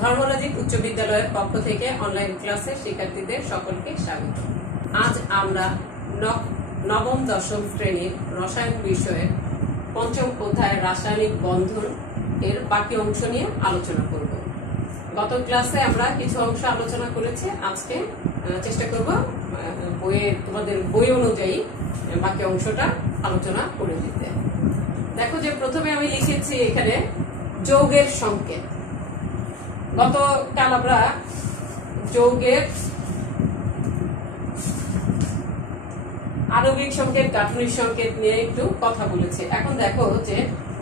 ধর্মরাজিক উচ্চ বিদ্যালয়ের পক্ষ থেকে অনলাইন ক্লাসে শিক্ষার্থীদের সকলকে স্বাগত। আজ আমরা নবম দশম শ্রেণীর রসায়ন বিষয়ের পঞ্চম অধ্যায় রাসায়নিক বন্ধন এর বাকি অংশ নিয়ে আলোচনা করব। গত ক্লাসে আমরা কিছু অংশ আলোচনা করেছি, আজকে চেষ্টা করব তোমাদের বই অনুযায়ী বাকি অংশটা আলোচনা করে দিতে। দেখো যে প্রথমে আমি লিখেছি এখানে যৌগের সংকেত। গতকাল আমরা যৌগের আণবিক সংকেত, গাঠনিক সংকেত নিয়ে একটু কথা বলেছি। এখন দেখো যে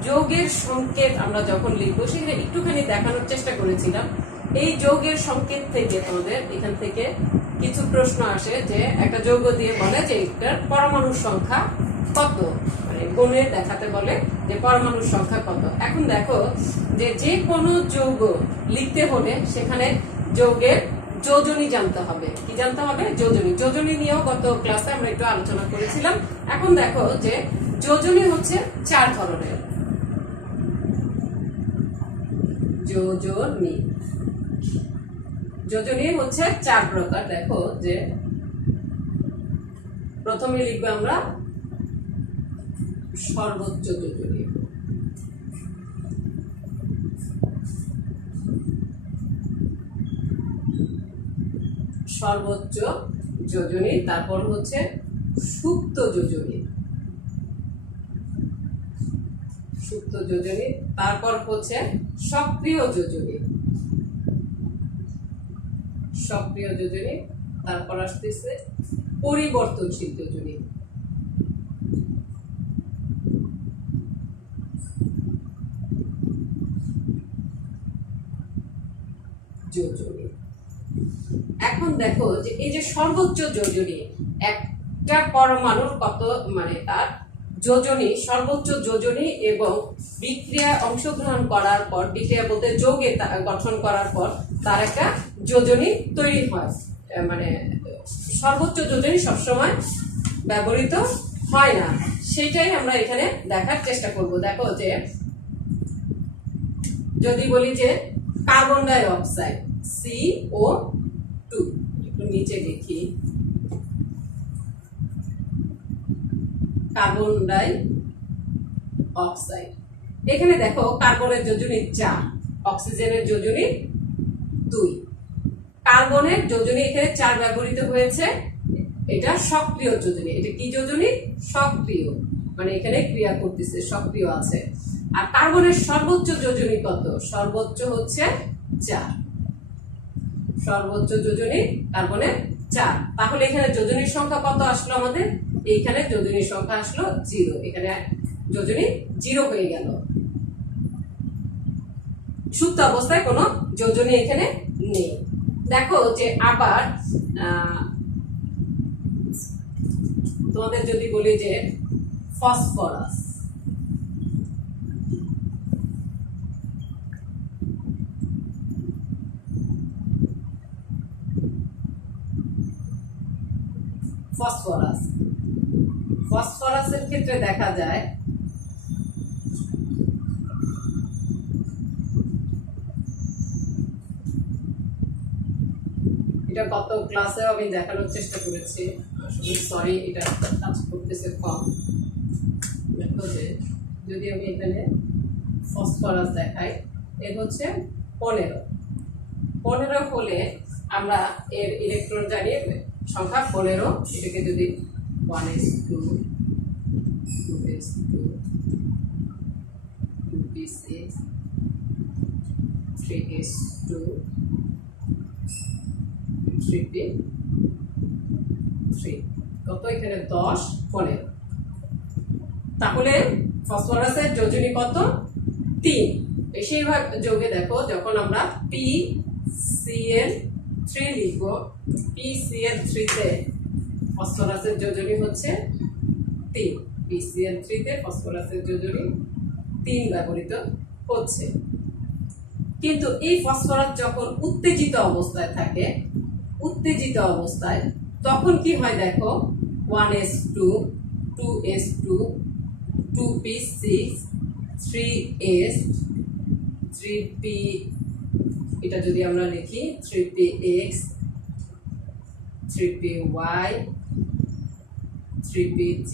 যৌগের সংকেত আমরা যখন লিখবো সেখানে একটুখানি দেখানোর চেষ্টা করেছিলাম। এই যৌগের সংকেত থেকে তোমাদের এখান থেকে কিছু প্রশ্ন আসে যে একটা যৌগ দিয়ে বলে যে এটার পরমাণুর সংখ্যা কত, মানে গুণে দেখাতে বলে যে পরমাণুর সংখ্যা কত। এখন দেখো যে কোনো যৌগ লিখতে হলে সেখানে যৌগের যোজনী জানতে হবে। কি জানতে হবে? যোজনী। যোজনী নিয়েও গত ক্লাসে আমরা একটু আলোচনা করেছিলাম। এখন দেখো যে যোজনী হচ্ছে 4 ধরনের। যোজনী হচ্ছে 4 প্রকার। দেখো যে প্রথমে লিখবো আমরা সর্বোচ্চ যোজনী। সর্বোচ্চ যোজনী, তারপর হচ্ছে সুপ্ত যোজনী। সুপ্ত যোজনী, তারপর হচ্ছে সক্রিয় যোজনী। সক্রিয় যোজনী, তারপর আসতেছে পরিবর্তনশীল যোজনী। যোজনী। এখন দেখো যে এই যে সর্বোচ্চ যোজনী, একটা পরমাণুর কত, মানে তার যোজনী, সর্বোচ্চ যোজনী এবং বিক্রিয়া অংশগ্রহণ করার পর, বিক্রিয়া বলতে যৌগে গঠন করার পর তার একটা যোজনী তৈরি হয়। মানে সর্বোচ্চ যোজনী সবসময় ব্যবহৃত হয় না, সেটাই আমরা এখানে দেখার চেষ্টা করব। দেখো যে যদি বলি যে কার্বন ডাই অক্সাইড CO2, একটু নিচে দেখি, কার্বন ডাই অক্সাইড, এখানে দেখো কার্বনের যোজনী 4, অক্সিজেনের যোজনী 2। কার্বনের যোজনী এখানে 4 ব্যবহৃত হয়েছে। এটা সক্রিয় যোজনী। এটা কি যোজনী? সক্রিয়, মানে এখানে ক্রিয়া করতেছে, সক্রিয় আছে। আর কার্বনের সর্বোচ্চ যোজনী কত? সর্বোচ্চ হচ্ছে 4। সর্বোচ্চ যোজনী কার্বনের 4। তাহলে এখানে যোজনীর সংখ্যা কত আসলো আমাদের? এইখানে যোজনীর সংখ্যা আসলো 0। এখানে যোজনী 0 হয়ে গেল। সুপ্ত অবস্থায় কোনো যোজনী এখানে নেই। দেখো যে আবার তোমাদের যদি বলি যে ফসফরাস, ফসফরাসের ক্ষেত্রে দেখা যায় এটা গত ক্লাসে আমি দেখানোর চেষ্টা করেছি, আসলে সরি এটা কাজ করতেছে কম। দেখো যে যদি আমি এখানে ফসফরাস দেখাই, এর হচ্ছে 15 হলে আমরা এর ইলেকট্রন জানি সংখ্যা 15। এটাকে যদি 1s2 2s2 2p6 3s2 3p3, কত এখানে 10 15। তাহলে ফসফরাসের যোজনী কত? 3। বেশিরভাগ যৌগে দেখো যখন আমরা PCl3 লিখব, PCl3 তে ফসফরাসের যোজনী হচ্ছে 3। PCl3 তে ফসফরাসের যোজনী 3 ব্যবহৃত হচ্ছে। কিন্তু এই ফসফরাস যখন উত্তেজিত অবস্থায় থাকে, উত্তেজিত অবস্থায় তখন কি হয় দেখো, 1s2 2s2 2p6 3s 3p3 এটা যদি আমরা লিখি 3px 3py 3pz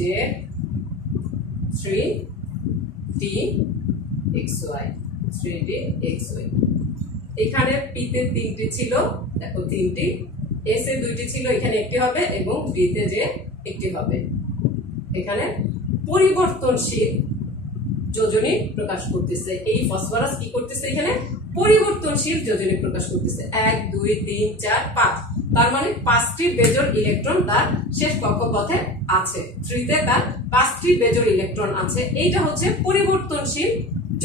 3dxy 3dxy। এখানে p তে 3টি ছিল, দেখো 3টি, s এ 2টি ছিল, এখানে একটি হবে এবং d তে যে একটি হবে। এখানে পরিবর্তনশীল যোজনী প্রকাশ করতেছে। এই ফসফরাস কি করতেছে? এখানে পরিবর্তনশীল যোজনী প্রকাশ করতেছে। 1 2 3 4 5, তার মানে 5টি বেজোড় ইলেকট্রন তার শেষ কক্ষপথে আছে। 3 তে তার 5টি বেজোড় ইলেকট্রন আছে। এইটা হচ্ছে পরিবর্তনশীল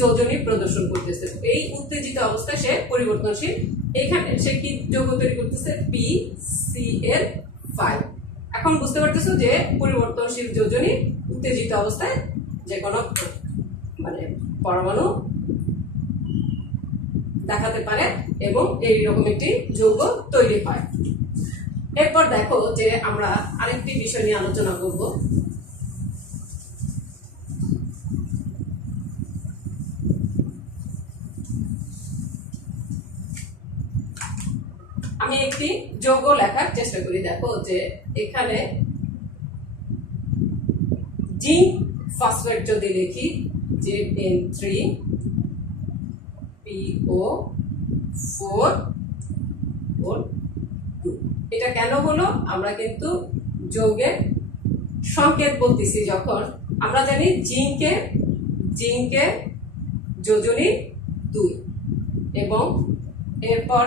যোজনী প্রদর্শন করতেছে। এই উত্তেজিত অবস্থায় সে পরিবর্তনশীল, এখানে সে কি যৌগ তৈরি করতেছে? PCl5। এখন বুঝতে পারতেছো যে পরিবর্তনশীল যোজনী উত্তেজিত অবস্থায় যে কোনো মানে পরমাণু দেখাতে পারে এবং এইরকম একটি যৌগ তৈরি হয়। এরপর দেখো যে আমরা আরেকটি বিষয় নিয়ে আলোচনা করব। আমি একটি যৌগ লেখার চেষ্টা করি। দেখো যে এখানে জিঙ্ক ফসফেট যদি লিখি ZN3PO4O2, এটা কেন হলো? আমরা কিন্তু যৌগের সংকেত বলতেছি। যখন আমরা জানি জিঙ্কে যোজনী 2 এবং এরপর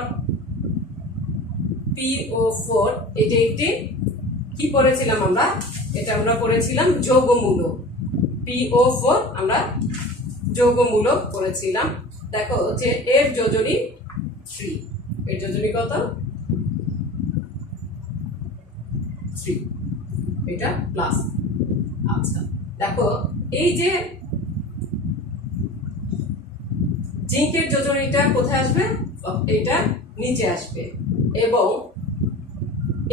PO4, এটা একটি কি পড়েছিলাম আমরা? এটা আমরা পড়েছিলাম যৌগমূলক। PO4 আমরা যৌগমূলক পড়েছিলাম। দেখো যে এর যোজনী 3, এর যোজনী কত? 3, এটা প্লাস। আচ্ছা দেখো এই যে জিঙ্কের যোজনীটা কোথায় আসবে? এটা নিচে আসবে এবং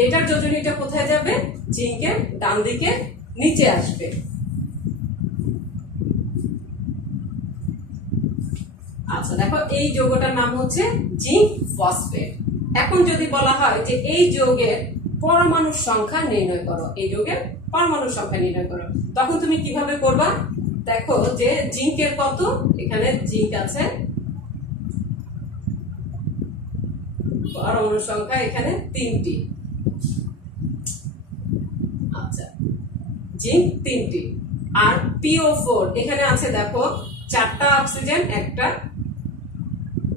এটার যোজনীটা কোথায় যাবে? জিঙ্কের ডান দিকে নিচে আসবে। আচ্ছা দেখো এই যৌগটার নাম হচ্ছে জিঙ্ক ফসফেট। এখন যদি বলা হয় যে এই যৌগের পরমাণুর সংখ্যা নির্ণয় করো, এই যৌগের পরমাণুর সংখ্যা নির্ণয় করো, তখন তুমি কিভাবে করবা? দেখো যে জিঙ্কের কত, এখানে জিঙ্ক আছে, পরমাণুর সংখ্যা এখানে 3টি। আচ্ছা জিঙ্ক 3টি। আর PO4 এখানে আছে দেখো 4টা অক্সিজেন, একটা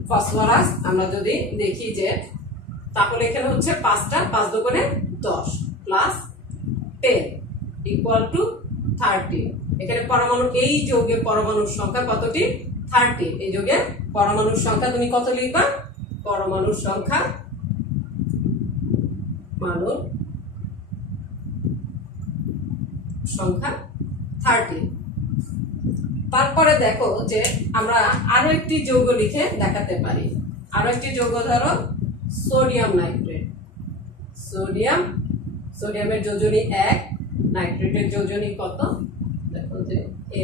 ফসফরাস। আমরা যদি দেখি যে তাহলে এখানে হচ্ছে 5টা, 5 দুগুণে 10 প্লাস 10 ইকুয়াল টু 30। এখানে পরমাণু, এই যৌগের পরমাণুর সংখ্যা কতটি? 30। এই যৌগের পরমাণুর সংখ্যা তুমি কত লিখবা? পরমাণুর সংখ্যা সংখ্যা 30। তারপরে দেখো যে আমরা আরো একটি যৌগ লিখে দেখাতে পারি। আরো একটি যৌগ ধরো সোডিয়াম নাইট্রেট। সোডিয়ামের যোজনী 1, নাইট্রেটের যোজনী কত? দেখো যে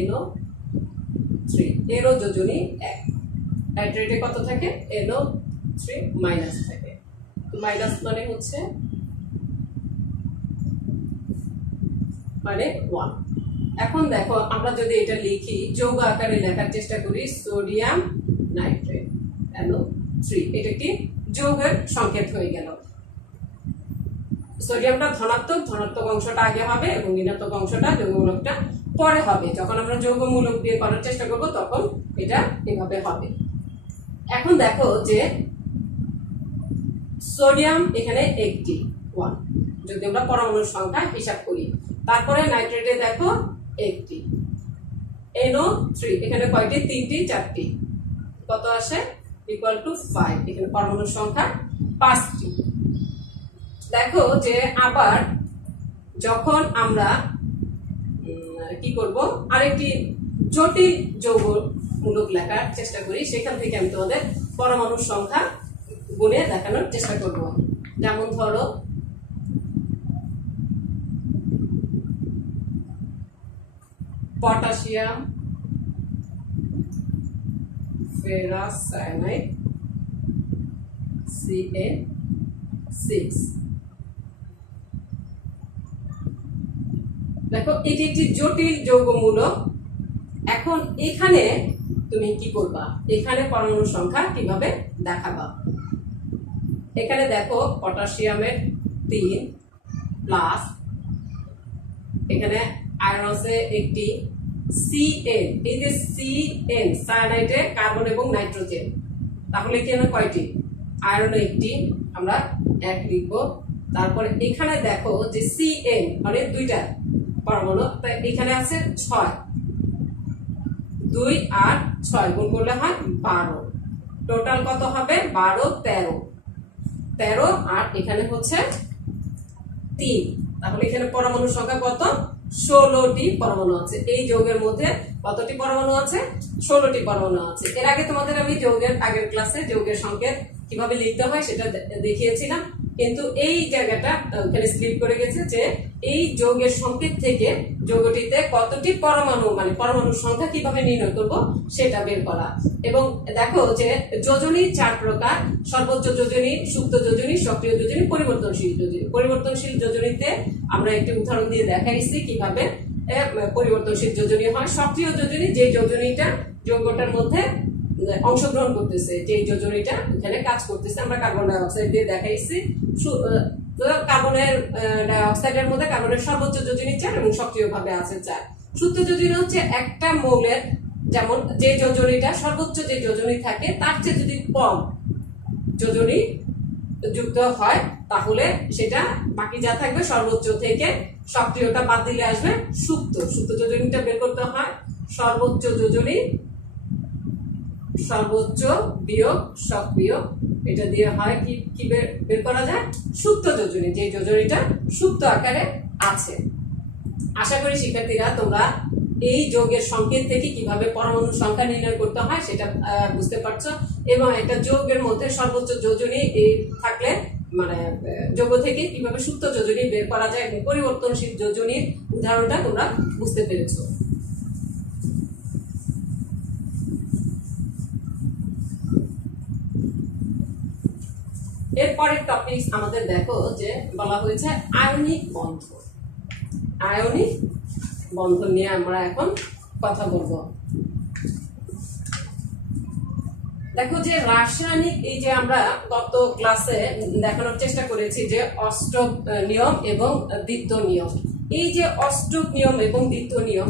NO3, এরও যোজনী 1। নাইট্রেটে কত থাকে? NO3 মাইনাস থাকে। মাইনাস মানে হচ্ছে মানে 1। এখন দেখো আমরা যদি এটা লিখি, যৌগ আকারে লেখার চেষ্টা করি, সোডিয়াম নাইট্রেট NO3, এটা কি যৌগের সংকেত হয়ে গেল। সোডিয়ামটা ধনাত্মক অংশটা আগে হবে এবং ঋণাত্মক অংশটা যৌগমূলকটা পরে হবে। যখন আমরা যৌগমূলক দিয়ে করার চেষ্টা করব তখন এটা এভাবে হবে। এখন দেখো যে সোডিয়াম এখানে একটি 1, যদি আমরা পরমাণুর সংখ্যা হিসাব করি। তারপরে নাইট্রেটে দেখো একটি, NO3 এখানে কয়টি? 3টি, 4টি, কত আসে? Equal to 5। এখানে পরমাণুর সংখ্যা 5টি। দেখো যে আবার যখন আমরা কি করব, আরেকটি জটিল যৌগমূলক লেখার চেষ্টা করি, সেখান থেকে আমি তোমাদের পরমাণুর সংখ্যা গুণে দেখানোর চেষ্টা করব। যেমন ধরো পটাশিয়াম ফেরাস সায়ানাইড CN6। দেখো এটি একটি জটিল যৌগমূলক। এখন এখানে তুমি কি করবা, এখানে পরমাণু সংখ্যা কিভাবে দেখাবা। এখানে দেখো পটাশিয়ামের 3 প্লাস, এখানে আয়রন আছে একটি CN, এই যে CN সায়ানাইডে কার্বন এবং নাইট্রোজেন, তাহলে এখানে কয়টি, আয়রন একটি, আমরা 1 লিখব। তারপরে এখানে দেখো যে CN মানে দুইটা পরমাণু, তাই এখানে আছে 6, 2 আর 6 গুণ করলে হয় 12, টোটাল কত হবে 12, 13 আর এখানে হচ্ছে 3, তাহলে এখানে পরমাণু সংখ্যা কত, 16টি পরমাণু আছে। এই যৌগের মধ্যে কতটি পরমাণু আছে, 16টি পরমাণু আছে। এর আগে তোমাদের আমি যৌগের আগের ক্লাসে যৌগের সংকেত কিভাবে লিখতে হয় সেটা দেখিয়েছিলাম, কিন্তু এই জায়গাটা ওখানে স্লিপ করে গেছে যে এই যৌগের সংকেত থেকে যৌগটিতে কতটি পরমাণু মানে পরমাণুর সংখ্যা কিভাবে নির্ণয় করব সেটা বের করা। এবং দেখো যে যোজনী 4 প্রকার, সর্বোচ্চ যোজনী, সুপ্ত যোজনী, সক্রিয় যোজনী, পরিবর্তনশীল যোজনী। পরিবর্তনশীল যোজনীতে আমরা একটি উদাহরণ দিয়ে দেখাইছি কিভাবে পরিবর্তনশীল যোজনী হয়। সক্রিয় যোজনী যে যোজনীটা যৌগটার মধ্যে অংশগ্রহণ করতেছে, যে যোজনীটা এখানে কাজ করতেছে, আমরা কার্বন ডাই অক্সাইড দিয়ে দেখাইছি। কার্বনের ডাই অক্সাইডের মধ্যে কার্বনের সর্বোচ্চ যোজনী 4 এবং সক্রিয়ভাবে আছে 4। সুপ্ত যোজনী হচ্ছে একটা মৌলের, যেমন যে যোজনীটা সর্বোচ্চ যে যোজনী থাকে তার চেয়ে যদি কম যোজনী যুক্ত হয় তাহলে সেটা বাকি যা থাকবে সর্বোচ্চ থেকে সক্রিয়টা বাদ দিলে আসবে সুপ্ত। সুপ্ত যোজনীটা বের করতে হয় সর্বোচ্চ যোজনী, সর্বোচ্চ বিয়োগ সক্রিয়, এটা দিয়ে হয় কি বের করা যায়, সুপ্ত যোজনী, যে যোজনীটা সুপ্ত আকারে আছে। আশা করি শিক্ষার্থীরা তোমরা এই যৌগের সংকেত থেকে কিভাবে পরমাণুর সংখ্যা নির্ণয় করতে হয় সেটা বুঝতে পারছো। এবং একটা যৌগের মধ্যে সর্বোচ্চ যোজনী থাকলে মানে যৌগ থেকে কিভাবে সুপ্ত যোজনী বের করা যায় এবং পরিবর্তনশীল যোজনীর উদাহরণটা তোমরা বুঝতে পেরেছো। এরপরের টপিক আমাদের দেখো যে বলা হয়েছে আয়নিক বন্ধন। আয়নিক বন্ধন নিয়ে আমরা এখন কথা বলবো। দেখো যে রাসায়নিক, এই যে আমরা গত ক্লাসে দেখানোর চেষ্টা করেছি যে অষ্টক নিয়ম এবং দ্বিত্ব নিয়ম। এই যে অষ্টক নিয়ম এবং দ্বিত্ব নিয়ম,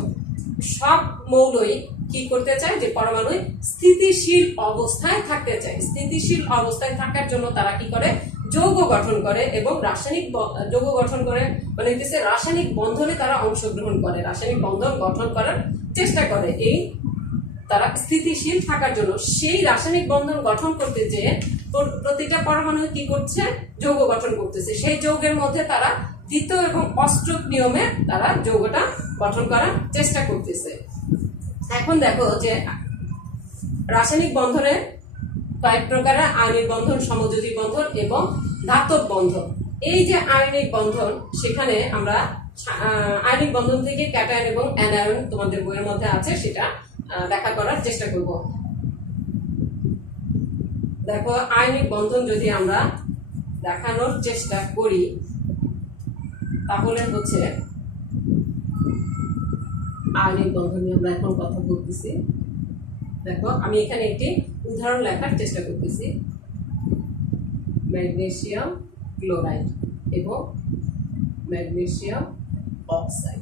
সব মৌলই কি করতে চায়, যে পরমাণু স্থিতিশীল অবস্থায় থাকতে চায়। স্থিতিশীল অবস্থায় থাকার জন্য তারা কি করে, যৌগ গঠন করে এবং রাসায়নিক যৌগ গঠন করে, মানে রাসায়নিক বন্ধনে তারা অংশগ্রহণ করে, রাসায়নিক বন্ধন গঠন করার চেষ্টা করে এই তারা স্থিতিশীল থাকার জন্য। সেই রাসায়নিক বন্ধন গঠন করতে যে প্রতিটা পরমাণু কি করছে, যৌগ গঠন করতেছে। সেই যৌগের মধ্যে তারা দ্বিতীয় এবং অষ্টক নিয়মে তারা যৌগটা গঠন করার চেষ্টা করতেছে। এখন দেখো যে রাসায়নিক বন্ধনের কয়েক প্রকারের, আয়নিক বন্ধন, সমযোজী বন্ধন এবং ধাতব বন্ধন। এই যে আয়নিক বন্ধন, সেখানে আমরা আয়নিক বন্ধন থেকে ক্যাটায়ন এবং অ্যানায়ন তোমাদের বইয়ের মধ্যে আছে, সেটা ব্যাখ্যা করার চেষ্টা করব। দেখো আয়নিক বন্ধন যদি আমরা দেখানোর চেষ্টা করি তাহলে হচ্ছে আয়নিক বন্ধন নিয়ে আমরা এখন কথা বলতেছি। দেখো আমি এখানে একটি উদাহরণ লেখার চেষ্টা করতেছি। ম্যাগনেসিয়াম ক্লোরাইড এবং ম্যাগনেসিয়াম অক্সাইড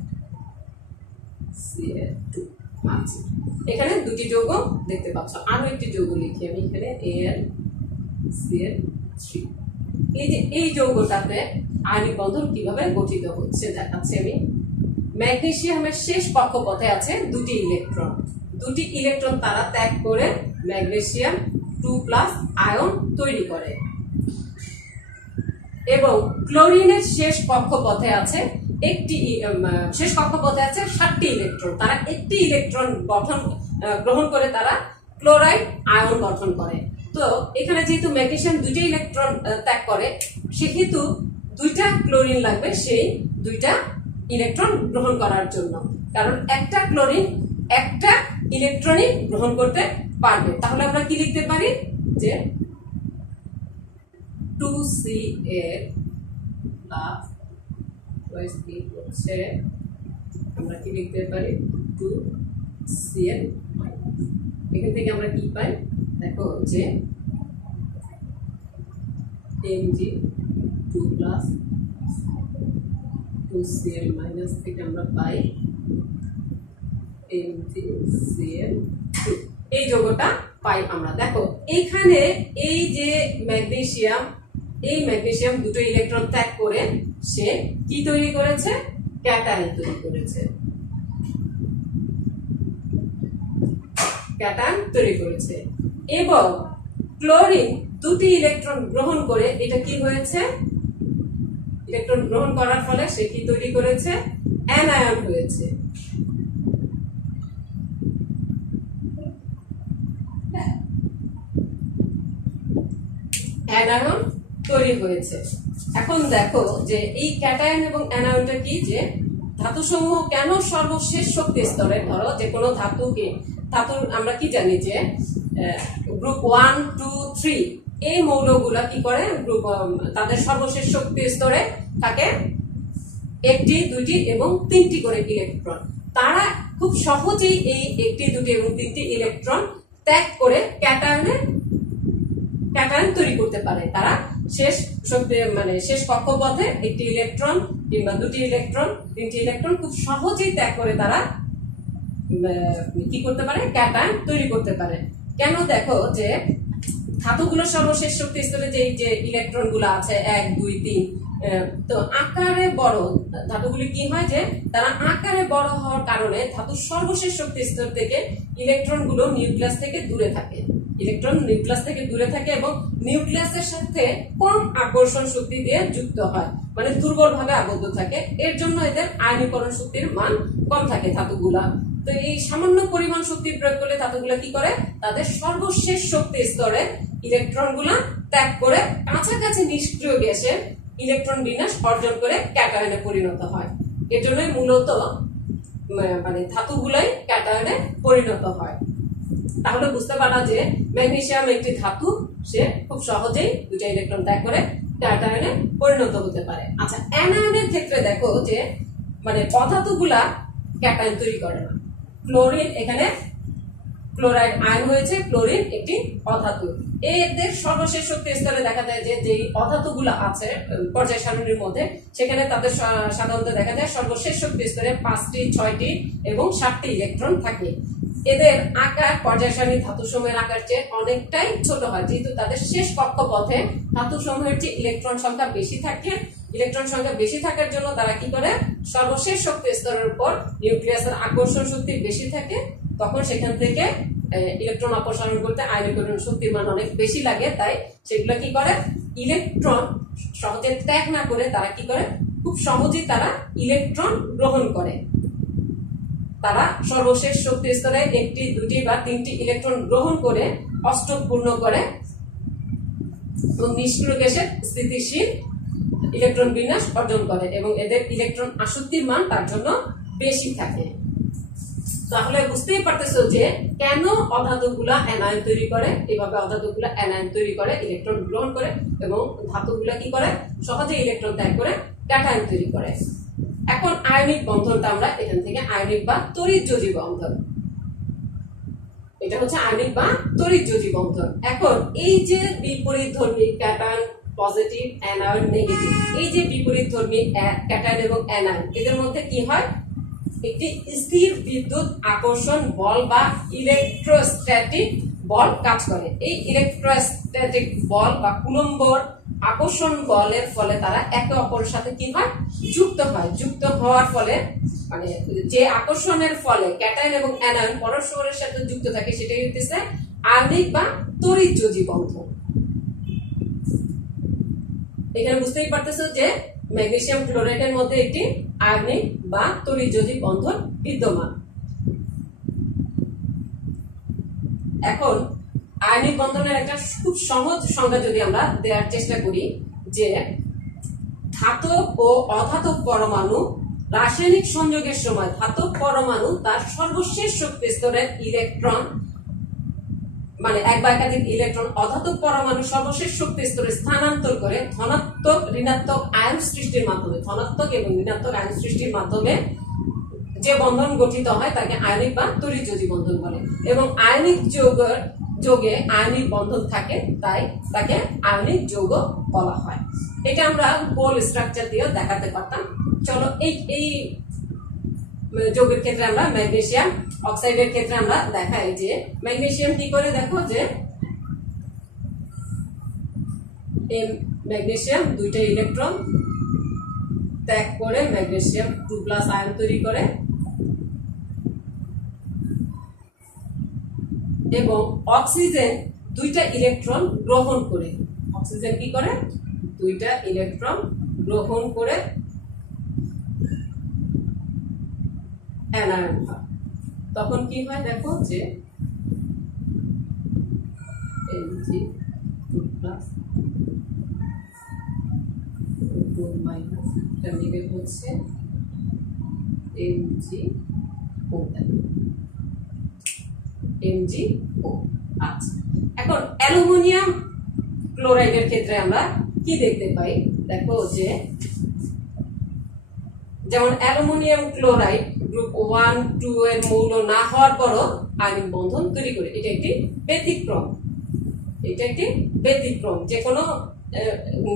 Cl2 আছে। এখানে দুটি যৌগ দেখতে পাচ্ছ। আরো একটি যৌগ লিখি আমি এখানে AlCl3। এই যে এই যৌগটাতে আয়নিক বন্ধন কিভাবে গঠিত হচ্ছে দেখাচ্ছি আমি। ম্যাগনেসিয়ামের শেষ কক্ষপথে আছে দুটি ইলেকট্রন। দুটি ইলেকট্রন তারা ত্যাগ করে ম্যাগনেসিয়াম 2+ আয়ন তৈরি করে। এবং ক্লোরিনের শেষ কক্ষপথে আছে একটি, শেষ কক্ষপথে আছে 7টি ইলেকট্রন। তারা একটি ইলেকট্রন গ্রহণ করে তারা ক্লোরাইড আয়ন গঠন করে। তো এখানে যেহেতু ম্যাগনেসিয়াম দুইটা ইলেকট্রন ত্যাগ করে, সেহেতু দুইটা ক্লোরিন লাগবে সেই দুইটা ইলেকট্রন গ্রহণ করার জন্য, কারণ একটা ক্লোরিন একটা ইলেকট্রনই গ্রহণ করতে পারবে। তাহলে আমরা কি লিখতে পারি যে 2Cl প্লাস OH হচ্ছে আমরা কি লিখতে পারি 2Cl এখান থেকে আমরা কি পাই দেখো যে Mg2 প্লাস 2Cl মাইনাস থেকে আমরা পাই MgCl2 এই যৌগটা পাই আমরা। দেখো এখানে এই যে ম্যাগনেসিয়াম এই ম্যাগনেসিয়াম দুটো ইলেকট্রন ত্যাগ করে সে কি তৈরি করেছে ক্যাটায়ন তৈরি করেছে এবং ক্লোরিন দুটি ইলেকট্রন গ্রহণ করে এটা কি হয়েছে ইলেকট্রন গ্রহণ করার ফলে সে কি তৈরি করেছে অ্যানায়ন হয়েছে। অ্যানায়ন তৈরি হয়েছে। এখন দেখো যে এই ক্যাটায়ন এবং অ্যানায়নটা কি যে ধাতুসমূহ কেন সর্বশেষ শক্তি স্তরে ধরো যে কোনো ধাতুর আমরা কি জানি যে গ্রুপ 1 2 3 এই মৌলগুলা কি করে গ্রুপ তাদের সর্বশেষ শক্তি স্তরে থাকে একটি দুইটি এবং তিনটি করে ইলেকট্রন। তারা খুব সহজেই এই একটি দুটি এবং তিনটি ইলেকট্রন ত্যাগ করে ক্যাটায়ন তৈরি করতে পারে। তারা শেষ শক্তি মানে শেষ কক্ষপথে একটি ইলেকট্রন কিংবা দুটি ইলেকট্রন তিনটি ইলেকট্রন খুব সহজেই ত্যাগ করে তারা কি করতে পারে ক্যাটায়ন তৈরি করতে পারে। কেন দেখো যে ধাতুগুলোর সর্বশেষ শক্তি স্তরে যে ইলেকট্রন গুলো আছে 1 2 3 তো আকারে বড় ধাতুগুলি কি হয় যে তারা আকারে বড় হওয়ার কারণে ধাতুর সর্বশেষ শক্তি স্তর থেকে ইলেকট্রন গুলো নিউক্লিয়াস থেকে দূরে থাকে এবং নিউক্লিয়াসের সাথে কম আকর্ষণ শক্তি দিয়ে যুক্ত হয় মানে দুর্বল ভাবে আবদ্ধ থাকে। এর জন্য এদের আয়নীকরণ শক্তির মান কম থাকে ধাতুগুলা। তো এই সামান্য পরিমাণ শক্তি প্রয়োগ করলে ধাতুগুলা কি করে তাদের সর্বশেষ শক্তি স্তরে ইলেকট্রন গুলা ত্যাগ করে কাছাকাছি নিষ্ক্রিয় গ্যাসে ইলেকট্রন বিন্যাস অর্জন করে ক্যাটায়নে পরিণত হয়। এর জন্যই মূলত মানে ধাতুগুলাই ক্যাটায়নে পরিণত হয়। তাহলে বুঝতে পারা যে ম্যাগনেসিয়াম একটি ধাতু সে খুব সহজেই দুটো ইলেকট্রন ত্যাগ করে ক্যাটায়নে পরিণত হতে পারে। আচ্ছা অ্যানায়নের ক্ষেত্রে দেখো যে মানে অধাতুগুলা ক্যাটায়ন তৈরি করে না। ক্লোরিন এখানে ক্লোরাইড আয়ন হয়েছে ক্লোরিন একটি অধাতু। এদের সর্বশেষ শক্তি স্তরে দেখা যায় যে অধাতুগুলো আছে পর্যায় সারণীর মধ্যে সেখানে তাদের সাধারণত দেখা যায় সর্বশেষ শক্তি স্তরে 5টি 6টি এবং 7টি ইলেকট্রন থাকে। এদের আকার পর্যায় সারণীর ধাতু সমূহের আকার চেয়ে অনেকটাই ছোট হয় যেহেতু তাদের শেষ কক্ষপথে ধাতু সমূহের যে ইলেকট্রন সংখ্যা বেশি থাকার জন্য তারা কি করে সর্বশেষ শক্তি স্তরের উপর নিউক্লিয়াসের আকর্ষণ শক্তি বেশি থাকে তখন সেখান থেকে ইলেকট্রন অপসারণ করতে আয়নীকরণ শক্তির মান অনেক বেশি লাগে। তাই সেগুলো কি করে ইলেকট্রন সহজে ত্যাগ না করে তারা কি করে খুব সহজেই তারা ইলেকট্রন গ্রহণ করে। তারা সর্বশেষ শক্তি স্তরে একটি দুটি বা তিনটি ইলেকট্রন গ্রহণ করে অষ্টক পূর্ণ করে এবং নিষ্ক্রিয় গ্যাসের স্থিতিশীল ইলেকট্রন বিন্যাস অর্জন করে এবং এদের ইলেকট্রন আসক্তির মান তার জন্য বেশি থাকে। তাহলে বুঝতেই পারতেছো যে কেন অধাতুগুলা অ্যানায়ন তৈরি করে। এভাবে অধাতুগুলা অ্যানায়ন তৈরি করে ইলেকট্রন গ্রহণ করে এবং ধাতুগুলা কি করে সহজে ইলেকট্রন ত্যাগ করে ক্যাটায়ন তৈরি করে। এখন আয়নিক বন্ধনটা আমরা এখান থেকে আয়নিক বা তড়িৎযোজী বন্ধন, এটা হচ্ছে আয়নিক বা তড়িৎযোজী বন্ধন। এখন এই যে বিপরীতধর্মী ক্যাটায়ন পজিটিভ অ্যানায়ন নেগেটিভ এই যে বিপরীতধর্মী ক্যাটায়ন এবং অ্যানায়ন এদের মধ্যে কি হয় একটি স্থির বিদ্যুৎ আকর্ষণ বল বা ইলেকট্রোস্ট্যাটিক বল কাজ করে। এই ইলেকট্রোস্ট্যাটিক বল বা কুলম্বর আকর্ষণ বলের ফলে তারা একে অপরের সাথে কি হয় যুক্ত হওয়ার ফলে মানে যে আকর্ষণের ফলে ক্যাটায়ন এবং অ্যানায়ন পরস্পরের সাথে যুক্ত থাকে সেটাই হচ্ছে আয়নিক বা তড়িৎযোজী বন্ধন। এখানে বুঝতেই পারতেছো যে ম্যাগনেসিয়াম ক্লোরাইডের মধ্যে একটি আয়নিক বা তড়িৎযোজী বন্ধন বিদ্যমান। এখন আয়নিক বন্ধনের একটা খুব সহজ সংজ্ঞা যদি আমরা দেওয়ার চেষ্টা করি যে ধাতব ও অধাতব পরমাণু রাসায়নিক সংযোগের সময় ধাতব পরমাণু তার সর্বশেষ শক্তি স্তরের ইলেকট্রন মানে এক বা একাধিক ইলেকট্রন অধাতব পরমাণু সর্বশেষ শক্তি স্তরে স্থানান্তর করে ধনাত্মক ঋণাত্মক আয়ন সৃষ্টির মাধ্যমে, ধনাত্মক এবং ঋণাত্মক আয়ন সৃষ্টির মাধ্যমে যে বন্ধন গঠিত হয় তাকে আয়নিক বা তড়িৎযোজী বন্ধন বলে। এবং আয়নিক যোগে আয়নিক বন্ধন থাকে, তাই তাকে আয়নিক যৌগ বলা হয়। এটা আমরা গোল স্ট্রাকচার দিয়ে দেখাতে পারতাম। চলো এই যৌগের ক্ষেত্রে আমরা ম্যাগনেসিয়াম অক্সাইডের ক্ষেত্রে আমরা দেখাই যে ম্যাগনেসিয়াম কি করে, দেখো যে ম্যাগনেসিয়াম দুইটা ইলেকট্রন ত্যাগ করে ম্যাগনেসিয়াম 2+ আয়ন তৈরি করে এবং অক্সিজেন দুইটা ইলেকট্রন গ্রহণ করে, অক্সিজেন কি করে, দুইটা ইলেকট্রন গ্রহণ করে অ্যানায়ন হয়। তখন কি হয় দেখো যে Mg2+ এটা মিলে হচ্ছে MgO। আচ্ছা, এখন অ্যালুমিনিয়াম ক্লোরাইডের ক্ষেত্রে আমরা কি দেখতে পাই, দেখো যে যেমন অ্যালুমিনিয়াম ক্লোরাইড গ্রুপ 1, 2 এর মৌল না হওয়ার পরও আয়নিক বন্ধন তৈরি করে। এটা একটি ব্যতিক্রম, এটা একটি ব্যতিক্রম, যে কোনো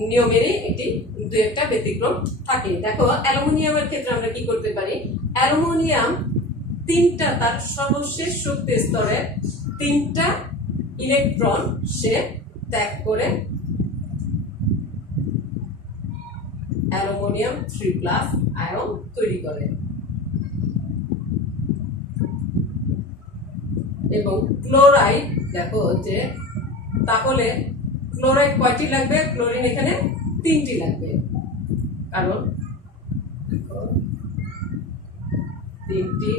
নিয়মেরই একটি দুই একটা ব্যতিক্রম থাকে। দেখো অ্যালুমিনিয়ামের ক্ষেত্রে আমরা কি করতে পারি, অ্যালুমিনিয়াম তিনটা তার সর্বশেষ শক্তি স্তরে 3টা ইলেকট্রন সে ত্যাগ করে অ্যালুমিনিয়াম 3+ আয়ন তৈরি করে। এবং ক্লোরাইড দেখো যে তাহলে ক্লোরাইড কয়টি লাগবে, ক্লোরিন এখানে 3টি লাগবে, কারণ 3টি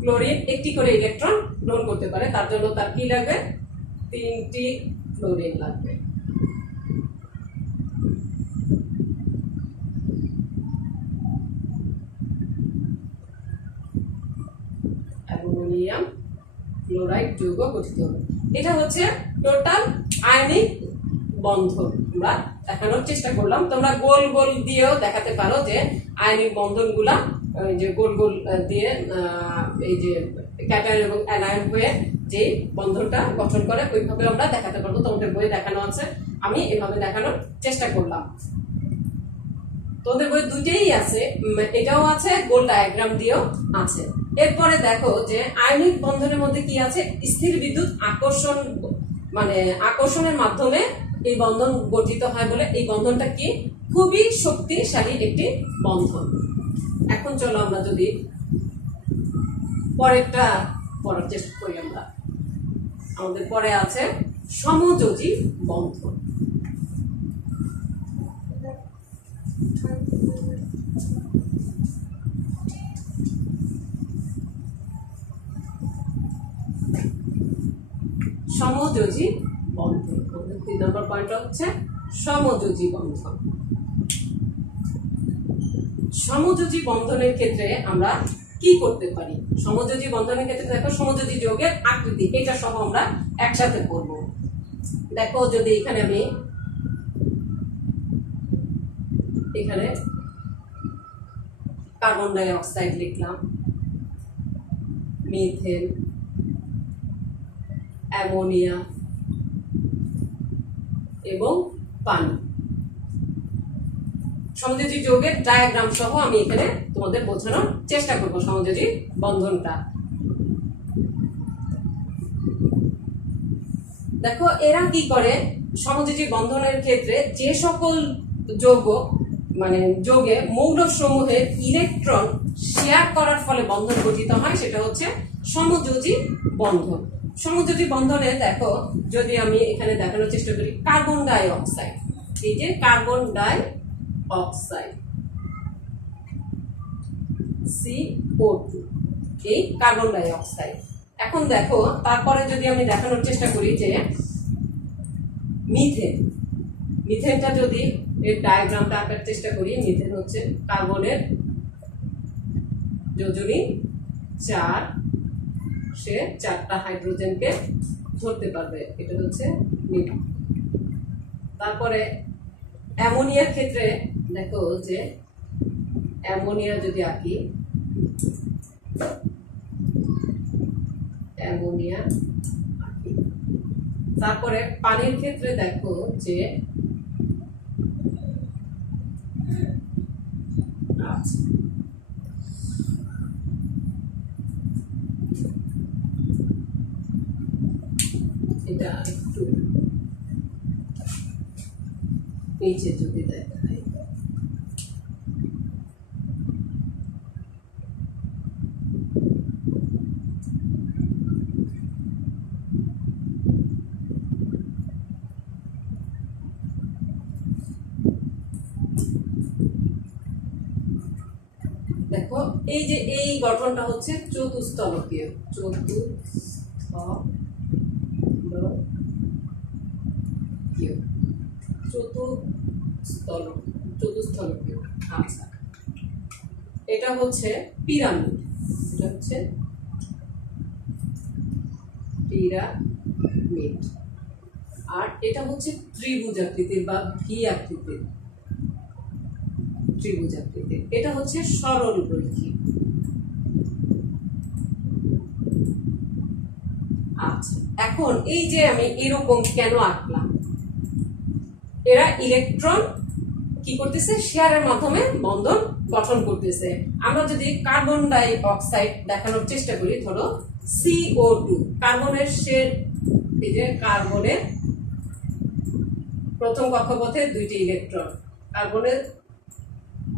ক্লোরিন একটি করে ইলেকট্রন গ্রহণ করতে পারে, তার জন্য তার কি লাগবে, 3টি ক্লোরিন লাগবে। অ্যালুমিনিয়াম ক্লোরাইড যৌগ গঠিত হবে। এটা হচ্ছে টোটাল আয়নিক বন্ধন আমরা দেখানোর চেষ্টা করলাম। তোমরা গোল গোল দিয়েও দেখাতে পারো যে আয়নিক বন্ধনগুলা যে গোল গোল দিয়ে এই যে ক্যাটায়ন এবং অ্যানায়ন হয়ে যে বন্ধনটা গঠন করে ওইভাবে আমরা দেখাতে পারবো। তোমাদের বইয়ে দেখানো আছে, আমি এভাবে দেখানোর চেষ্টা করলাম। তোমাদের বই দুইটাই আছে, এটাও আছে, গোল ডায়াগ্রাম দিয়েও আছে। এরপরে দেখো যে আয়নিক বন্ধনের মধ্যে কি আছে, স্থির বিদ্যুৎ আকর্ষণ, মানে আকর্ষণের মাধ্যমে এই বন্ধন গঠিত হয় বলে এই বন্ধনটা কি খুবই শক্তিশালী একটি বন্ধন। এখন চলো আমরা যদি পরেরটা পড়ার চেষ্টা করি। আমরা আমাদের পরে আছে সমযোজী বন্ধন। সমযোজী বন্ধন 3 নম্বর পয়েন্ট হচ্ছে সমযোজী বন্ধন। সমযোজী বন্ধনের ক্ষেত্রে আমরা কি করতে পারি, সমযোজী বন্ধনের ক্ষেত্রে দেখো সমযোজী যৌগের আকৃতি এটা সহ আমরা একসাথে করব। দেখো যদি এখানে আমি এখানে কার্বন ডাই অক্সাইড লিখলাম, মিথেন, অ্যামোনিয়া এবং পানি, সমযোজী যৌগের ডায়াগ্রাম সহ আমি এখানে তোমাদের বোঝানোর চেষ্টা করব সমযোজী বন্ধনটা। দেখো এরা কি করে, সমযোজী বন্ধনের ক্ষেত্রে যে সকল যৌগ মানে যৌগে মৌল সমূহের ইলেকট্রন শেয়ার করার ফলে বন্ধন গঠিত হয় সেটা হচ্ছে সমযোজী বন্ধন। সমযোজী বন্ধনে দেখো যদি আমি এখানে দেখানোর চেষ্টা করি কার্বন ডাই অক্সাইড, এই যে কার্বন ডাই অক্সাইড CO2, এই কার্বন ডাই অক্সাইড। এখন দেখো তারপরে যদি আমি দেখানোর চেষ্টা করি যে মিথেন, মিথেনটা যদি এর ডায়াগ্রামটা আঁকার চেষ্টা করি, মিথেন হচ্ছে কার্বনের যোজনী 4, সে 4টা হাইড্রোজেনকে ধরতে পারবে, এটা হচ্ছে মিট। তারপরে অ্যামোনিয়ার ক্ষেত্রে দেখো যে অ্যামোনিয়া যদি আঁকি, অ্যামোনিয়া আঁকি। তারপরে পানির ক্ষেত্রে দেখো যে এটা একটু নিচে যদি দেখাই, দেখো এই যে এই গঠনটা হচ্ছে চতুস্তলকীয়, চতুস্থলকীয়। আচ্ছা, এটা হচ্ছে পিরামিড, এটা হচ্ছে পিরামিড। আর এটা হচ্ছে ত্রিভুজ আকৃতির বা ভি আকৃতির, ত্রিভুজ আকৃতির। এটা হচ্ছে সরল রৈখিক। আচ্ছা, এখন এই যে আমি এরকম কেন আঁকলাম, এরা ইলেকট্রন কি করতেছে, শেয়ারের মাধ্যমে বন্ধন গঠন করতেছে। আমরা যদি কার্বন ডাই অক্সাইড দেখানোর চেষ্টা করি, ধরো CO2, কার্বনের শেয়ার, এই যে কার্বনের প্রথম কক্ষপথে 2টি ইলেকট্রন, কার্বনের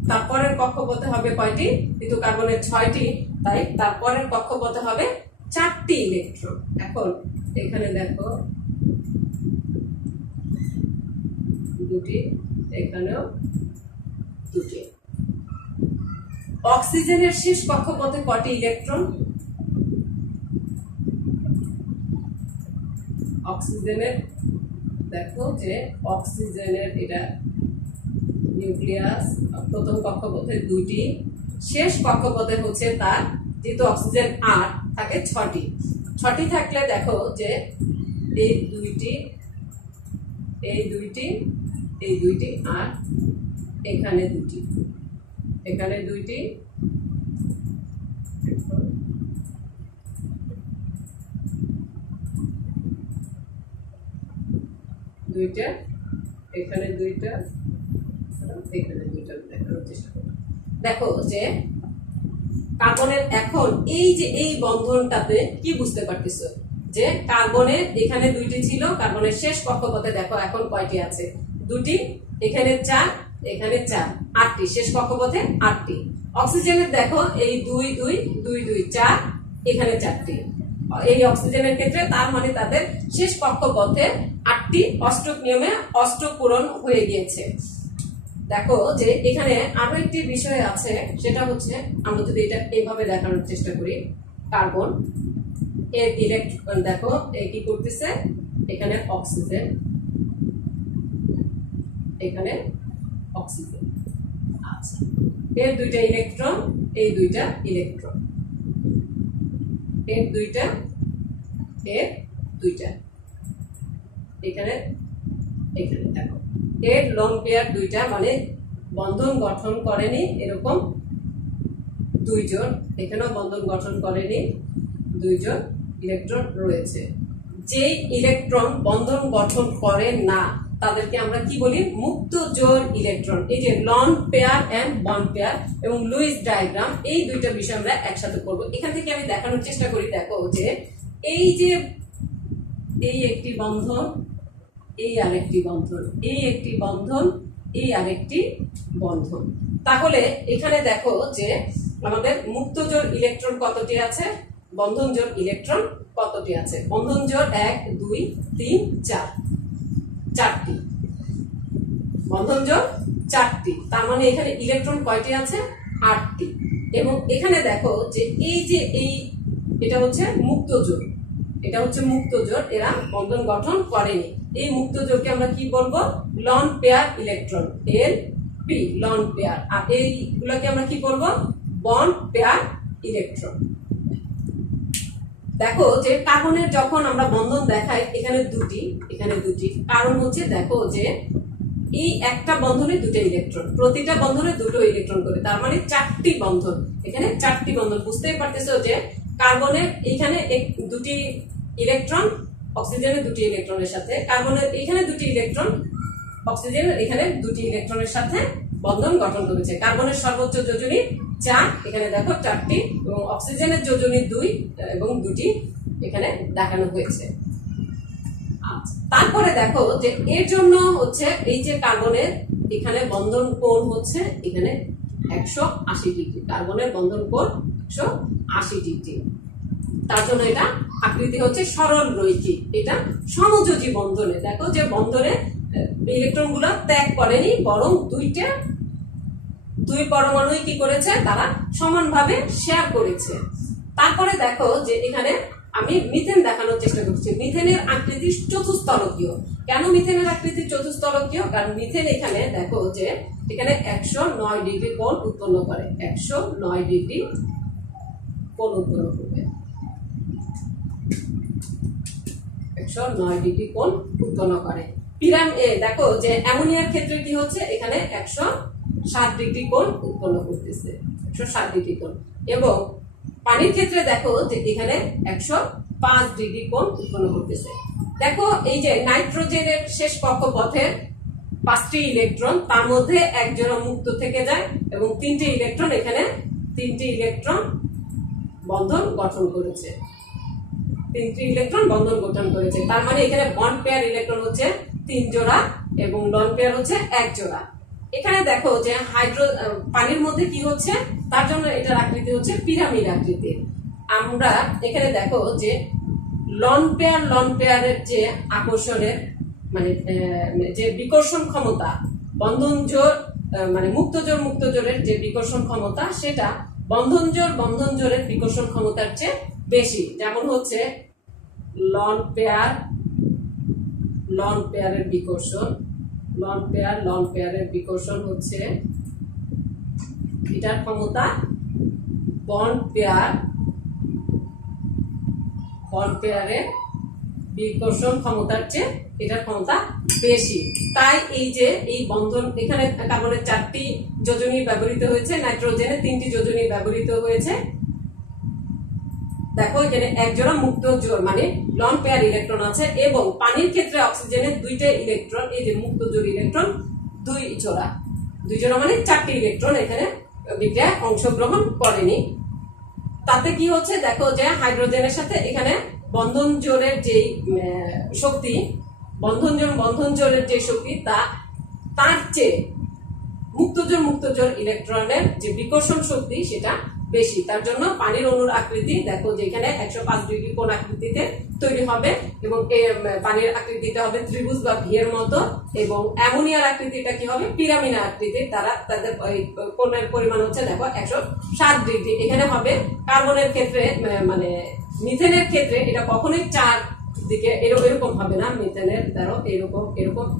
তারপরের কক্ষপথে হবে কয়টি, কিন্তু কার্বনের 6টি, তাই তারপরের কক্ষপথে হবে 4টি ইলেকট্রন। এখন এখানে দেখো 2টি, এখানেও 2টি। অক্সিজেনের শেষ কক্ষপথে কয়টি ইলেকট্রন, অক্সিজেনের দেখো যে অক্সিজেনের এটা নিউক্লিয়াস, প্রথম কক্ষপথে 2টি, শেষ কক্ষপথে হচ্ছে তার, যেহেতু অক্সিজেন 8 থাকে 6টি থাকলে দেখো যে এই 2টি, এই 2টি, এই 2টি, আর এখানে 2টি, এখানে 2টি, দুইটা, এখানে 2টা, এখানে 2টা দেখানোর চেষ্টা করব। দেখো যে কার্বনের এখন এই যে এই বন্ধনটাতে কি বুঝতে পারতেছো, যে কার্বনের এখানে 2টি ছিল, কার্বনের শেষ কক্ষপথে দেখো এখন কয়টি আছে, 2টি, এখানে 4, এখানে 4, 8টি, শেষ কক্ষপথে 8টি। অক্সিজেনের দেখো এই 2 2 2 2 4, এখানে 4টি। এই অক্সিজেনের ক্ষেত্রে তার মানে তাদের শেষ কক্ষপথে 8টি অষ্টক নিয়মে অষ্টক পূরণ হয়ে গিয়েছে। দেখো যে এখানে আরো একটি বিষয় আছে, সেটা হচ্ছে আমরা যদি এটা এইভাবে দেখানোর চেষ্টা করি, কার্বন এর ইলেকট্রন দেখো কি করতেছে, এখানে অক্সিজেন, এখানে অক্সিজেন। আচ্ছা, এর 2টা ইলেকট্রন, এই 2টা ইলেকট্রন, এর 2টা, এর 2টা, এখানে, এখানে দেখো এর লং পেয়ার 2টা, মানে বন্ধন গঠন করেনি এরকম 2 জন, এখানেও বন্ধন গঠন করেনি 2 জন ইলেকট্রন রয়েছে। যে ইলেকট্রন বন্ধন গঠন করে না তাদেরকে আমরা কি বলি, মুক্ত জোড় ইলেকট্রন। এই যে lone pair and bond pair এবং লুইস ডায়াগ্রাম, এই 2টা বিষয় আমরা একসাথে করব। এখান থেকে আমি দেখানোর চেষ্টা করি, দেখো যে এই যে এই একটি বন্ধন, এই আরেকটি বন্ধন, এই একটি বন্ধন, এই আরেকটি বন্ধন। তাহলে এখানে দেখো যে আমাদের মুক্ত জোড় ইলেকট্রন কতটি আছে, বন্ধন জোড় ইলেকট্রন কতটি আছে, বন্ধন জোড় 1 2 3 4, 4টি, বন্ধন জোড় 4টি। তার মানে এখানে ইলেকট্রন কয়টি আছে, 8টি। এবং এখানে দেখো যে এই যে এই, এটা হচ্ছে মুক্ত জোড়, এটা হচ্ছে মুক্ত জোড়, এরা বন্ধন গঠন করেনি। এই মুক্ত জোড়কে আমরা কি বলবো, lone pair electron, LP, lone pair. আর এইগুলোকে আমরা কি বলবো, বন্ড পেয়ার ইলেকট্রন। দেখো যে কার্বনের যখন আমরা বন্ধন দেখাই এখানে দুটি, কারণ হচ্ছে দেখো যে এই একটা বন্ধনে দুটো ইলেকট্রন, প্রতিটা বন্ধনে দুটো ইলেকট্রন করে, তার মানে 4টি বন্ধন। এখানে 4টি বন্ধন, বুঝতেই পারতেছো যে কার্বনের এখানে দুটি ইলেকট্রন, অক্সিজেনের দুটি ইলেকট্রনের সাথে, কার্বনের এখানে দুটি ইলেকট্রন, অক্সিজেনের এখানে দুটি ইলেকট্রনের সাথে বন্ধন গঠন করেছে। কার্বনের সর্বোচ্চ যোজনী 4, এখানে দেখো 4টি, এবং অক্সিজেনের যোজনী 2 এবং 2টি এখানে দেখানো হয়েছে। তারপরে দেখো যে এর জন্য হচ্ছে এই যে কার্বনের এখানে বন্ধন কোণ হচ্ছে এখানে 180 ডিগ্রি, কার্বনের বন্ধন কোণ 180 ডিগ্রি। তার জন্য এটা আকৃতি হচ্ছে সরল রৈখিক, এটা সমযোজী বন্ধনে। দেখো যে বন্ধনে ইলেকট্রন গুলো ত্যাগ করেনি, বরং দুই পরমাণুই কি করেছে, তারা সমানভাবে শেয়ার করেছে। তারপরে দেখো যে এখানে আমি মিথেন দেখানোর চেষ্টা করছি। মিথেনের আকৃতি চতুস্তলকীয়। কেন মিথেনের আকৃতি চতুস্তলকীয়? কারণ মিথেন এখানে দেখো যে এখানে 109 ডিগ্রি কোণ উৎপন্ন করে, 109 ডিগ্রি কোণ উৎপন্ন করবে, 109 ডিগ্রি কোণ উৎপন্ন করে। দেখো যে অ্যামোনিয়ার ক্ষেত্রে কি হচ্ছে, এখানে 107 ডিগ্রি কোণ উৎপন্ন করতেছে, 107 ডিগ্রি কোণ। এবং পানির ক্ষেত্রে দেখো যে এখানে 105 ডিগ্রি কোণ উৎপন্ন করতেছে। দেখো এই যে নাইট্রোজেনের শেষ কক্ষপথের 5টি ইলেকট্রন, তার মধ্যে এক জোড়া মুক্ত থেকে যায় এবং 3টি ইলেকট্রন এখানে 3টি ইলেকট্রন বন্ধন গঠন করেছে, 3টি ইলেকট্রন বন্ধন গঠন করেছে। তার মানে এখানে বন্ড পেয়ার ইলেকট্রন হচ্ছে 3 জোড়া এবং লন পেয়ার হচ্ছে 1 জোড়া। এখানে দেখো যে পানির মধ্যে কি হচ্ছে, তার জন্য এটার আকৃতি হচ্ছে পিরামিড আকৃতির। আমরা এখানে দেখো যে লন পেয়ারের যে আকর্ষণের মানে যে বিকর্ষণ ক্ষমতা, বন্ধন জোর মানে মুক্ত জোরের যে বিকর্ষণ ক্ষমতা, সেটা বন্ধন জোরের বিকর্ষণ ক্ষমতার চেয়ে বেশি। যেমন হচ্ছে লন পেয়ারের বিকর্ষণ, লন পেয়ারের বিকর্ষণ হচ্ছে এটার ক্ষমতা বন্ড পেয়ারের বিকর্ষণ ক্ষমতার চেয়ে এটার ক্ষমতা বেশি। তাই এই যে এই বন্ধন, এখানে কার্বনের 4টি যোজনী ব্যবহৃত হয়েছে, নাইট্রোজেনের 3টি যোজনী ব্যবহৃত হয়েছে। দেখো এখানে 1 জোড়া মুক্ত জোড় মানে লন পেয়ার ইলেকট্রন আছে, এবং পানির ক্ষেত্রে অক্সিজেনের 2টা ইলেকট্রন, এই যে মুক্ত জোড় ইলেকট্রন 2 জোড়া মানে 4টি ইলেকট্রন এখানে বিক্রিয়ায় অংশগ্রহণ করেনি। তাতে কি হচ্ছে, দেখো যে হাইড্রোজেনের সাথে এখানে বন্ধন জোরের যে শক্তি, বন্ধন জোরের যে শক্তি, তার চেয়ে মুক্ত জোর ইলেকট্রনের যে বিকর্ষণ শক্তি সেটা বেশি। তার জন্য পানির অণুর আকৃতি দেখো যে এখানে 105 ডিগ্রি কোণ আকৃতিতে তৈরি হবে, এবং পানির আকৃতিটা হবে ত্রিভুজ বা ভি এর মতো, এবং অ্যামোনিয়ার আকৃতিটা কি হবে, পিরামিড আকৃতির। তাদের কোণের পরিমাণ হচ্ছে দেখো 107 ডিগ্রি এখানে হবে। কার্বনের ক্ষেত্রে মানে মিথেনের ক্ষেত্রে এটা কখনোই 4 দিকে এরকম হবে না, মিথেনের ধরো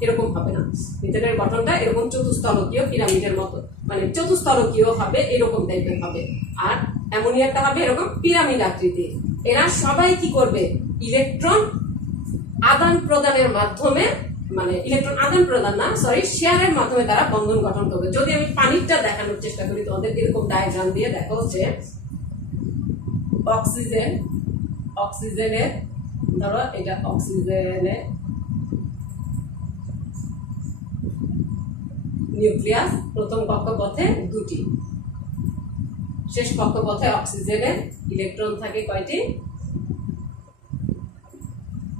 এরকম হবে না, মিথেনের গঠনটা এরকম চতুস্তলকীয় পিরামিডের মতো, মানে চতুস্তলকীয় হবে, এরকম টাইপের হবে। আর অ্যামোনিয়াটা হবে এরকম পিরামিড আকৃতির। এরা সবাই কি করবে, ইলেকট্রন আদান প্রদানের মাধ্যমে, মানে ইলেকট্রন আদান প্রদান না, সরি শেয়ারের মাধ্যমে তারা বন্ধন গঠন করবে। যদি আমি পানিরটা দেখানোর চেষ্টা করি তোমাদের এরকম ডায়াগ্রাম দিয়ে, দেখো যে অক্সিজেনের ধরো এটা অক্সিজেনের নিউক্লিয়াস, প্রথম কক্ষপথে 2টি, শেষ কক্ষপথে অক্সিজেনের ইলেকট্রন থাকে কয়টি,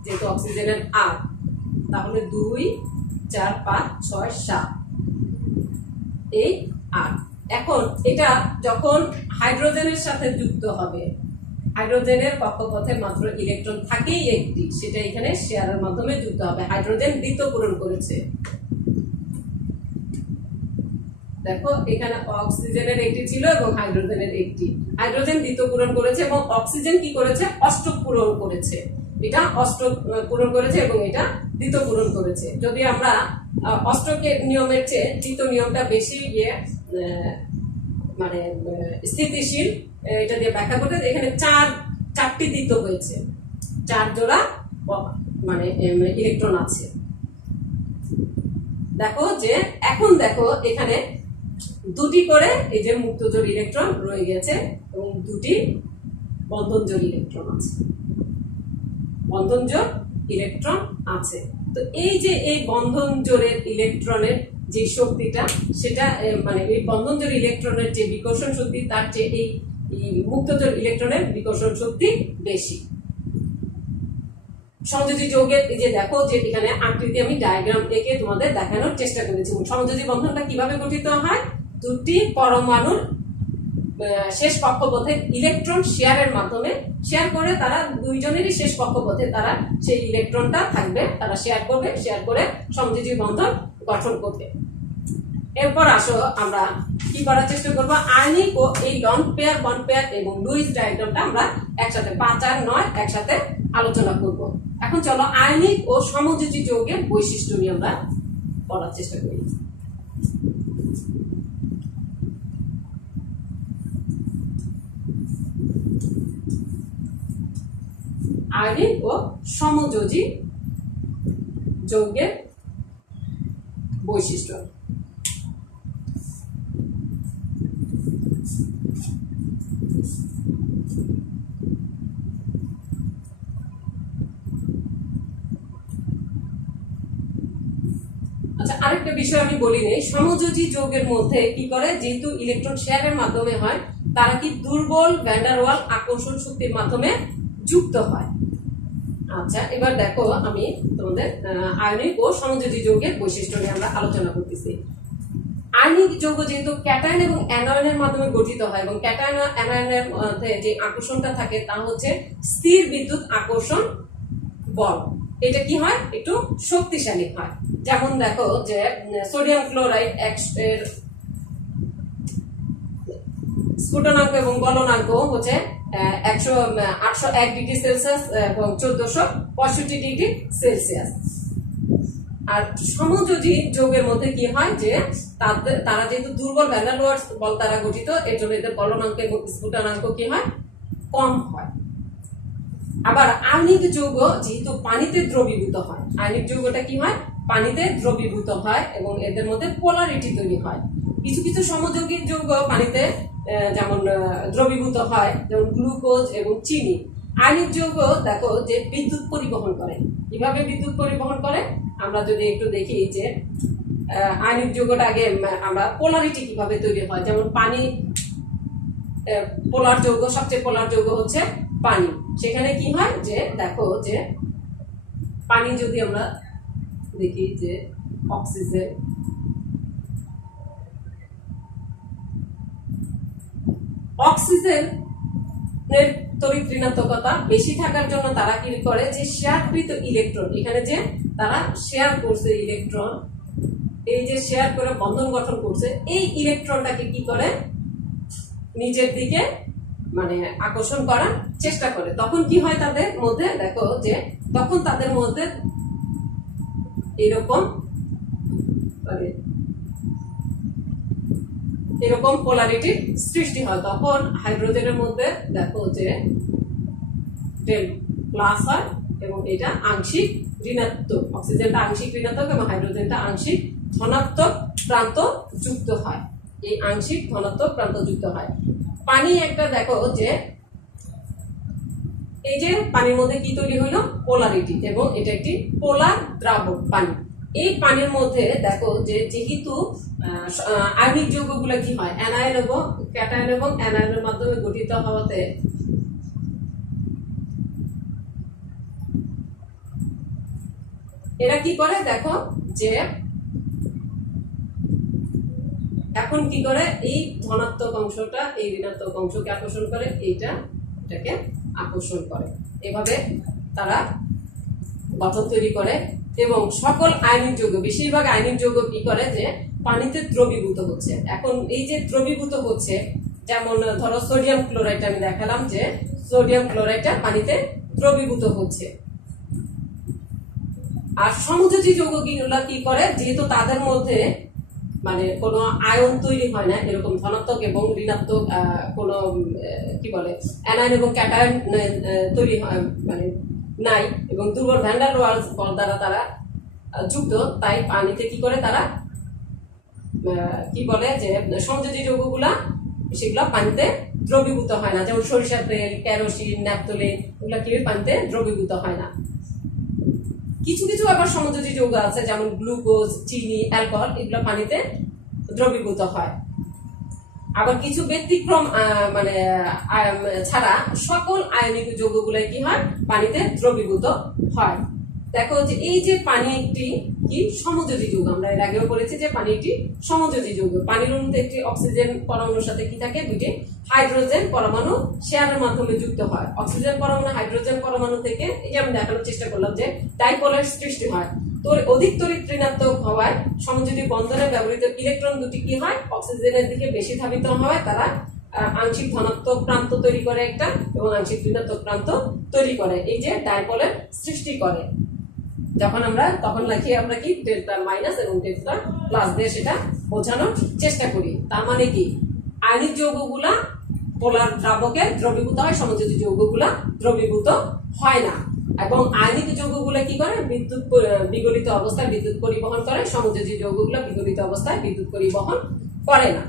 যেহেতু অক্সিজেনের 8, তাহলে 2 4 5 6 7 এই 8। এখন এটা যখন হাইড্রোজেনের সাথে যুক্ত হবে, হাইড্রোজেনের কক্ষপথে মাত্র ইলেকট্রন থাকেই একটি, সেটা এখানে শেয়ারের মাধ্যমে যুক্ত হবে। হাইড্রোজেন দ্বিত্ব পূরণ করেছে, দেখো এখানে অক্সিজেনের একটি ছিল এবং হাইড্রোজেনের একটি, হাইড্রোজেন দ্বিত্ব পূরণ করেছে এবং অক্সিজেন কি করেছে, অষ্টক পূরণ করেছে। এটা অষ্টক পূরণ করেছে এবং এটা দ্বিত্ব পূরণ করেছে। যদি আমরা অষ্টকের নিয়মের চেয়ে দ্বিত্ব নিয়মটা বেশি মানে স্থিতিশীল, এটা দিয়ে ব্যাখ্যা করতে, এখানে 4টি দ্বিত্ব হয়েছে, 4 জোড়া মানে ইলেকট্রন আছে। দেখো যে এখন দেখো এখানে 2টি করে এই যে মুক্ত জোড় ইলেকট্রন রয়ে গেছে এবং 2টি বন্ধন জোড় ইলেকট্রন আছে, বন্ধন জোড় ইলেকট্রন আছে। তো এই যে এই বন্ধন জোড়ের ইলেকট্রনের যে শক্তিটা, সেটা মানে এই বন্ধন জোড় ইলেকট্রনের যে বিকর্ষণ শক্তি তার চেয়ে এই মুক্ত জোড় ইলেকট্রনের বিকর্ষণ শক্তি বেশি। সমযোজী যৌগের এই যে দেখো যে এখানে আকৃতি আমি ডায়াগ্রাম এঁকে তোমাদের দেখানোর চেষ্টা করেছি। সমযোজী বন্ধনটা কিভাবে গঠিত হয়? 2টি পরমাণুর শেষ কক্ষপথে ইলেকট্রন শেয়ারের মাধ্যমে, শেয়ার করে তারা দুইজনেরই শেষ কক্ষপথে তারা সেই ইলেকট্রনটা থাকবে, তারা শেয়ার করবে, শেয়ার করে সমযোজী বন্ধন গঠন করবে। এরপর আসো আমরা কি করার চেষ্টা করবো, আয়নিক ও এই লন পেয়ার এবং লুইস ডায়াগ্রামটা আমরা একসাথে 5 আর 9 একসাথে আলোচনা করব। এখন চলো আয়নিক ও সমযোজী যৌগের বৈশিষ্ট্য নিয়ে আমরা পড়ার চেষ্টা করি। আয়নিক ও সমযোজী যৌগের বৈশিষ্ট্য। আচ্ছা, আরেকটা বিষয় আমি বলি নেই, সমযোজী যৌগের মধ্যে কি করে, যেহেতু ইলেকট্রন শেয়ারের মাধ্যমে হয়, তারা কি দুর্বল ভ্যান ডার ওয়াল আকর্ষণ শক্তির মাধ্যমে যুক্ত হয়। আচ্ছা, এবার দেখো আমি তোমাদের আয়নিক ও সমযোজী যৌগের বৈশিষ্ট্য নিয়ে আমরা আলোচনা করতেছি। আয়নিক যৌগ যেহেতু ক্যাটায়ন এবং অ্যানায়নের মাধ্যমে গঠিত হয় এবং ক্যাটায়ন ও অ্যানায়নের মধ্যে যে আকর্ষণটা থাকে তা হচ্ছে স্থির বিদ্যুৎ আকর্ষণ বল। এটা কি হয়, একটু শক্তিশালী হয়। যেমন দেখো যে সোডিয়াম ক্লোরাইড এর স্ফুটনাঙ্ক এবং গলনাঙ্ক হচ্ছে 801 ডিগ্রি সেলসিয়াস এবং 1465 ডিগ্রি সেলসিয়াস। আর সমযোজী যৌগের মধ্যে কি হয় যে তারা যেহেতু দুর্বল ভ্যান ডার ওয়ালস বল দ্বারা গঠিত, এর জন্য এদের গলনাঙ্ক এবং স্ফুটনাঙ্ক কি হয়, কম হয়। আবার আয়নিক যৌগ যেহেতু পানিতে দ্রবীভূত হয়, আয়নিক যৌগটা কি হয়, পানিতে দ্রবীভূত হয় এবং এদের মধ্যে পোলারিটি তৈরি হয়। কিছু কিছু সমযোজী যৌগ পানিতে যেমন দ্রবীভূত হয়, যেমন গ্লুকোজ এবং চিনি। আয়নিক যৌগ দেখো যে বিদ্যুৎ পরিবহন করে। কিভাবে বিদ্যুৎ পরিবহন করে আমরা যদি একটু দেখি যে আয়নিক যৌগটা আগে আমরা পোলারিটি কিভাবে তৈরি হয়, যেমন পানি পোলার যৌগ, সবচেয়ে পোলার যৌগ হচ্ছে পানি। সেখানে কি হয় যে দেখো যে পানি যদি আমরা দেখি যে অক্সিজেন, অক্সিজেনের তড়িৎ ঋণাত্মকতা বেশি থাকার জন্য তারা কি করে, যে শেয়ারকৃত ইলেকট্রন, এখানে যে তারা শেয়ার করছে ইলেকট্রন, এই যে শেয়ার করে বন্ধন গঠন করছে, এই ইলেকট্রনটাকে কি করে নিজের দিকে মানে আকর্ষণ করার চেষ্টা করে। তখন কি হয় তাদের মধ্যে, দেখো যে তখন তাদের মধ্যে এরকম পোলারিটির সৃষ্টি হয়। তখন হাইড্রোজেনের মধ্যে দেখো যে ডেল প্লাস হয় এবং এটা আংশিক ঋণাত্মক, অক্সিজেনটা আংশিক ঋণাত্মক এবং হাইড্রোজেনটা আংশিক ধনাত্মক প্রান্ত যুক্ত হয়। এই আংশিক ধনাত্মক প্রান্ত যুক্ত হয়। পানি একটা দেখো যে এই যে পানির মধ্যে কি তৈরি হলো, পোলারিটি, এবং এটা একটি পোলার দ্রাবক পানি। এই পানির মধ্যে দেখো যে যেহেতু আয়নিক যৌগগুলো কি হয়, অ্যানায়ন এবং ক্যাটায়ন এবং অ্যানায়নের মাধ্যমে গঠিত হওয়াতে এরা কি করে, দেখো যে এখন কি করে, এই ধনাত্মক অংশটা এই ঋণাত্মক অংশকে আকর্ষণ করে, এটাকে আকর্ষণ করে। এভাবে তারা গঠন তৈরি করে এবং সকল আয়নিক যৌগ, বেশিরভাগ আয়নিক যৌগ কি করে যে পানিতে দ্রবীভূত হচ্ছে। এখন এই যে দ্রবীভূত হচ্ছে, যেমন ধরো সোডিয়াম ক্লোরাইড আমি দেখালাম যে সোডিয়াম ক্লোরাইডটা পানিতে দ্রবীভূত হচ্ছে। আর সমযোজী যৌগগুলো কি করে, যেহেতু তাদের মধ্যে মানে কোনো আয়ন তৈরি হয় না, এরকম ধনাত্মক এবং ঋণাত্মক কোনো কি বলে অ্যানায়ন এবং ক্যাটায়ন তৈরি হয় মানে নাই, এবং দুর্বল ভ্যান ডার ওয়ালস বল দ্বারা তারা যুক্ত, তাই পানিতে কি করে তারা কি বলে যে সংযোজী যৌগগুলা সেগুলো পানিতে দ্রবীভূত হয় না, যেমন সরিষার তেল, কেরোসিন, ন্যাপথলিন, এগুলো কি পানিতে দ্রবীভূত হয় না। কিছু কিছু আবার সমযোজী যৌগ আছে যেমন গ্লুকোজ, চিনি, অ্যালকোহল, এগুলো পানিতে দ্রবীভূত হয়। আবার কিছু ব্যতিক্রম মানে ছাড়া সকল আয়নিক যৌগগুলো কি হয় পানিতে দ্রবীভূত হয়। দেখো যে এই যে পানি একটি কি সমযোজী যৌগ, আমরা এর আগেও বলেছি যে পানি একটি সমযোজী যৌগ। পানির অণুতে একটি অক্সিজেন পরমাণুর সাথে কি থাকে, দুটি হাইড্রোজেন পরমাণু শেয়ারের মাধ্যমে যুক্ত হয়। অক্সিজেন পরমাণু হাইড্রোজেন পরমাণু থেকে এই যে আমি দেখানোর চেষ্টা করলাম যে ডাইপোলের সৃষ্টি হয়। তো অধিক তড়িৎ ঋণাত্মক হওয়ায় সমযোজী বন্ধনে ব্যবহৃত ইলেকট্রন দুটি কি হয় অক্সিজেনের দিকে বেশি ধাবিত হয়, তারা আংশিক ধনাত্মক প্রান্ত তৈরি করে একটা এবং আংশিক ঋণাত্মক প্রান্ত তৈরি করে, এই যে ডাইপোলের সৃষ্টি করে। যখন আমরা তখন লিখি আমরা কি ডেল্টা মাইনাস এবং ডেল্টা প্লাস দিয়ে সেটা বোঝানোর চেষ্টা করি। তার মানে কি আয়নিক যৌগগুলা পোলার দ্রাবকে দ্রবীভূত হয়, সমযোজী যৌগগুলা দ্রবীভূত হয় না। এবং আয়নিক যৌগগুলা কি করে বিদ্যুৎ বিগলিত অবস্থায় বিদ্যুৎ পরিবহন করে, সমযোজী যৌগগুলা বিগলিত অবস্থায় বিদ্যুৎ পরিবহন করে না।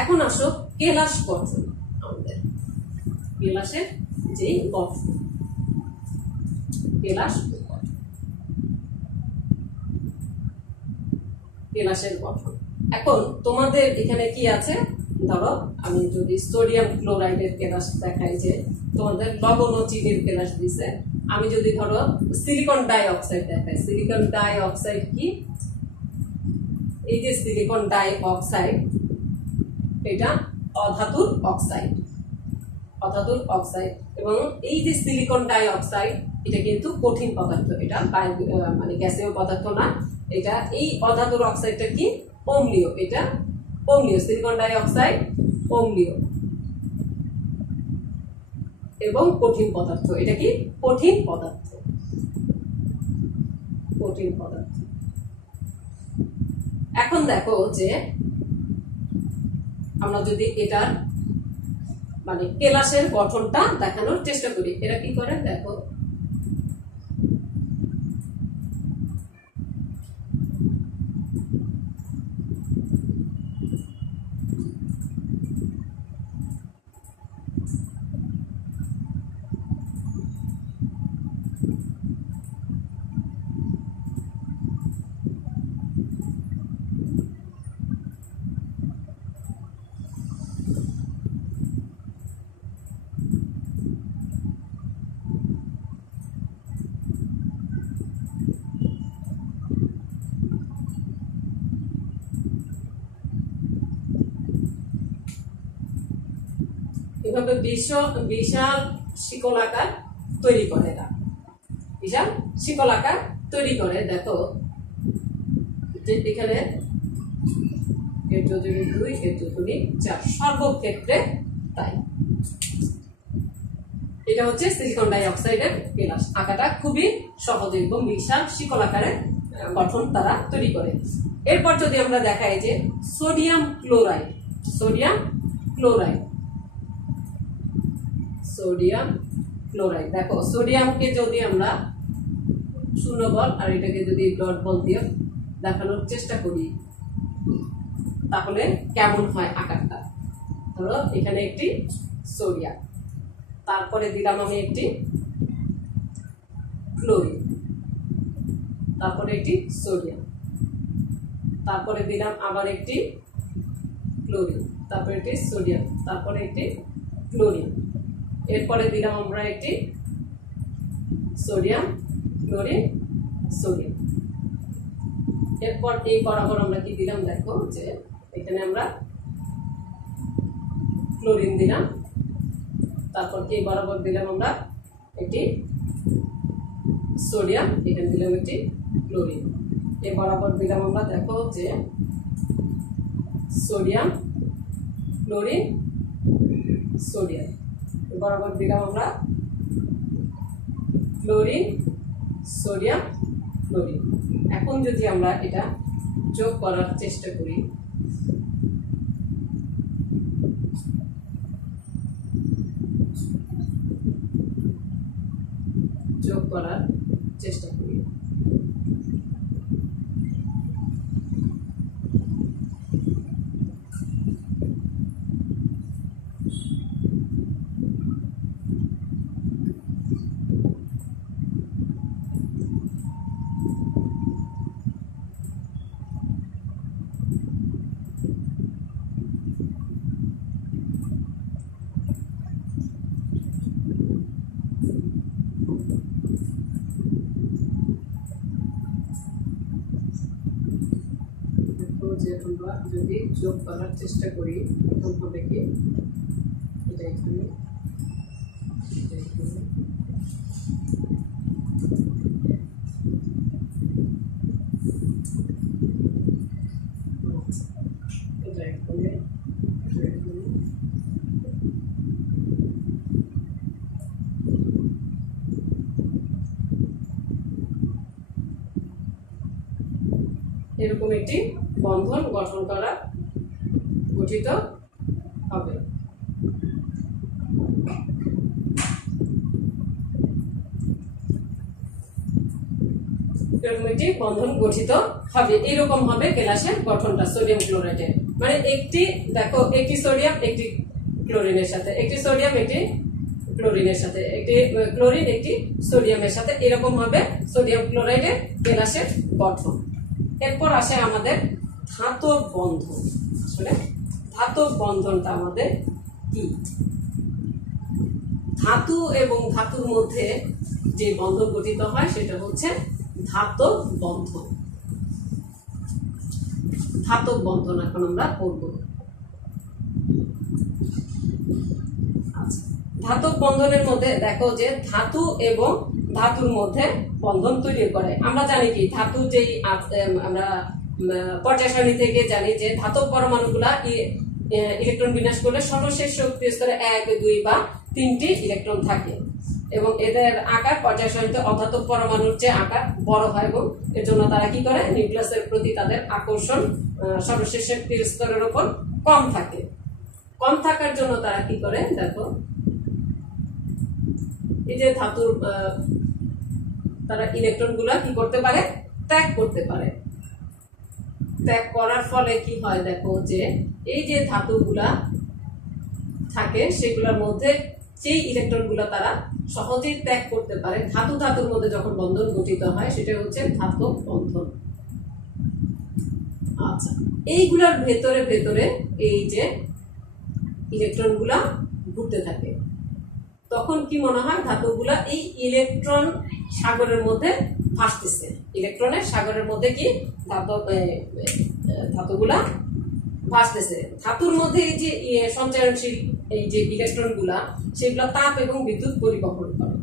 এখন আসো কেলাস গঠন, আমাদের কেলাসের যে গঠন, কেলাসের গঠন। এখন তোমাদের এখানে কি আছে, ধরো আমি যদি সোডিয়াম ক্লোরাইডের কেলাস দেখাই, যে তোমাদের লবণ ও চিনির কেলাস দিছে, আমি যদি ধরো সিলিকন ডাই অক্সাইড দেখাই, সিলিকন ডাই অক্সাইড কি, এই যে সিলিকন ডাই অক্সাইড এটা অধাতুর অক্সাইড, অধাতুর অক্সাইড, এবং এই যে সিলিকন ডাই অক্সাইড এটা কিন্তু কঠিন পদার্থ, এটা মানে গ্যাসীয় পদার্থ না, এটা এই অধাতুর অক্সাইডটা কি অম্লীয়, এটা অম্লীয়, সিলিকন ডাই অক্সাইড অম্লীয় এবং কঠিন পদার্থ, এটা কি কঠিন পদার্থ, কঠিন পদার্থ। এখন দেখো যে আমরা যদি এটার মানে কেলাসের গঠনটা দেখানোর চেষ্টা করি, এরা কি করে দেখো, এভাবে বিশাল শিকল আকার তৈরি করে, এরা বিশাল শিকল আকার তৈরি করে। দেখো যে এখানে 2 4 সর্বক্ষেত্রে তাই। এটা হচ্ছে সিলিকন ডাই অক্সাইডের কেলাস, আঁকাটা খুবই সহজ এবং বিশাল শিকল আকারের গঠন তারা তৈরি করে। এরপর যদি আমরা দেখাই যে sodium chloride, sodium chloride, sodium chloride, দেখো সোডিয়ামকে যদি আমরা শূন্য বল আর এটাকে যদি ডট বল দিয়ে দেখানোর চেষ্টা করি তাহলে কেমন হয় আকারটা। ধরো এখানে একটি সোডিয়াম, তারপরে দিলাম আমি একটি ক্লোরিন, তারপরে একটি সোডিয়াম, তারপরে দিলাম আবার একটি ক্লোরিন, তারপরে একটি সোডিয়াম, তারপরে একটি ক্লোরিন, এরপরে দিলাম আমরা একটি সোডিয়াম, ক্লোরিন, সোডিয়াম। এরপর এই বরাবর আমরা কি দিলাম দেখো যে এখানে আমরা ক্লোরিন দিলাম, তারপর এই বরাবর দিলাম আমরা একটি সোডিয়াম, এখানে দিলাম একটি ক্লোরিন, এই বরাবর দিলাম আমরা দেখো যে সোডিয়াম, ক্লোরিন, সোডিয়াম, বরাবর দিলাম আমরা ক্লোরিন, সোডিয়াম ক্লোরিন। এখন যদি আমরা এটা যোগ করার চেষ্টা করি, যোগ করার চেষ্টা করি, যে আমরা যদি যোগ করার চেষ্টা করি তখন হবে কি, এটা এখানে এরকম একটি বন্ধন গঠন করা গঠিত হবে। এরকম একটি বন্ধন গঠিত হবে, এরকম হবে কেলাসের গঠনটা সোডিয়াম ক্লোরাইডের। মানে একটি দেখো, একটি সোডিয়াম একটি ক্লোরিনের সাথে, একটি সোডিয়াম একটি ক্লোরিনের সাথে, একটি ক্লোরিন একটি সোডিয়ামের সাথে, এরকম হবে সোডিয়াম ক্লোরাইডের কেলাসের গঠন। এরপর আসে আমাদের ধাতব বন্ধন। আসলে ধাতব বন্ধনটা আমাদের কি? ধাতু এবং ধাতুর মধ্যে যে বন্ধন গঠিত হয় সেটা হচ্ছে ধাতব বন্ধন। ধাতব বন্ধন এখন আমরা পড়ব। ধাতব বন্ধনের মধ্যে দেখো যে ধাতু এবং ধাতুর মধ্যে বন্ধন তৈরি করে। আমরা জানি কি, ধাতু যেই আমরা পর্যায় সারণী থেকে জানি যে ধাতব পরমাণুগুলা ইলেকট্রন বিন্যাস করলে সর্বশেষ শক্তি স্তরে 1, 2 বা 3টি ইলেকট্রন থাকে এবং এদের আকার পর্যায় সারণীতে অধাতব পরমাণুর চেয়ে আকার বড় হয় এবং এর জন্য তারা কি করে, নিউক্লিয়াসের প্রতি তাদের আকর্ষণ সর্বশেষ শক্তি স্তরের উপর কম থাকে। কম থাকার জন্য তারা কি করে, দেখো এই যে ধাতুর তারা ইলেকট্রন গুলা কি করতে পারে, ত্যাগ করতে পারে। ত্যাগ করার ফলে কি হয়, দেখো যে এই যে ধাতুগুলা থাকে সেগুলোর মধ্যে যেই ইলেকট্রন গুলা তারা সহজেই ত্যাগ করতে পারে, ধাতু ধাতুর মধ্যে যখন বন্ধন গঠিত হয় সেটা হচ্ছে ধাতব বন্ধন। আচ্ছা, এইগুলার ভেতরে ভেতরে এই যে ইলেকট্রন গুলা ঘুরতে থাকে, তখন কি মনে হয় ধাতুগুলা এই ইলেকট্রন সাগরের মধ্যে ভাসতেছে। ইলেকট্রনের সাগরের মধ্যে কি ধাতুগুলা ভাসতেছে। ধাতুর মধ্যে এই যে সঞ্চারণশীল এই যে ইলেকট্রন গুলা, সেগুলা তাপ এবং বিদ্যুৎ পরিবহন করে।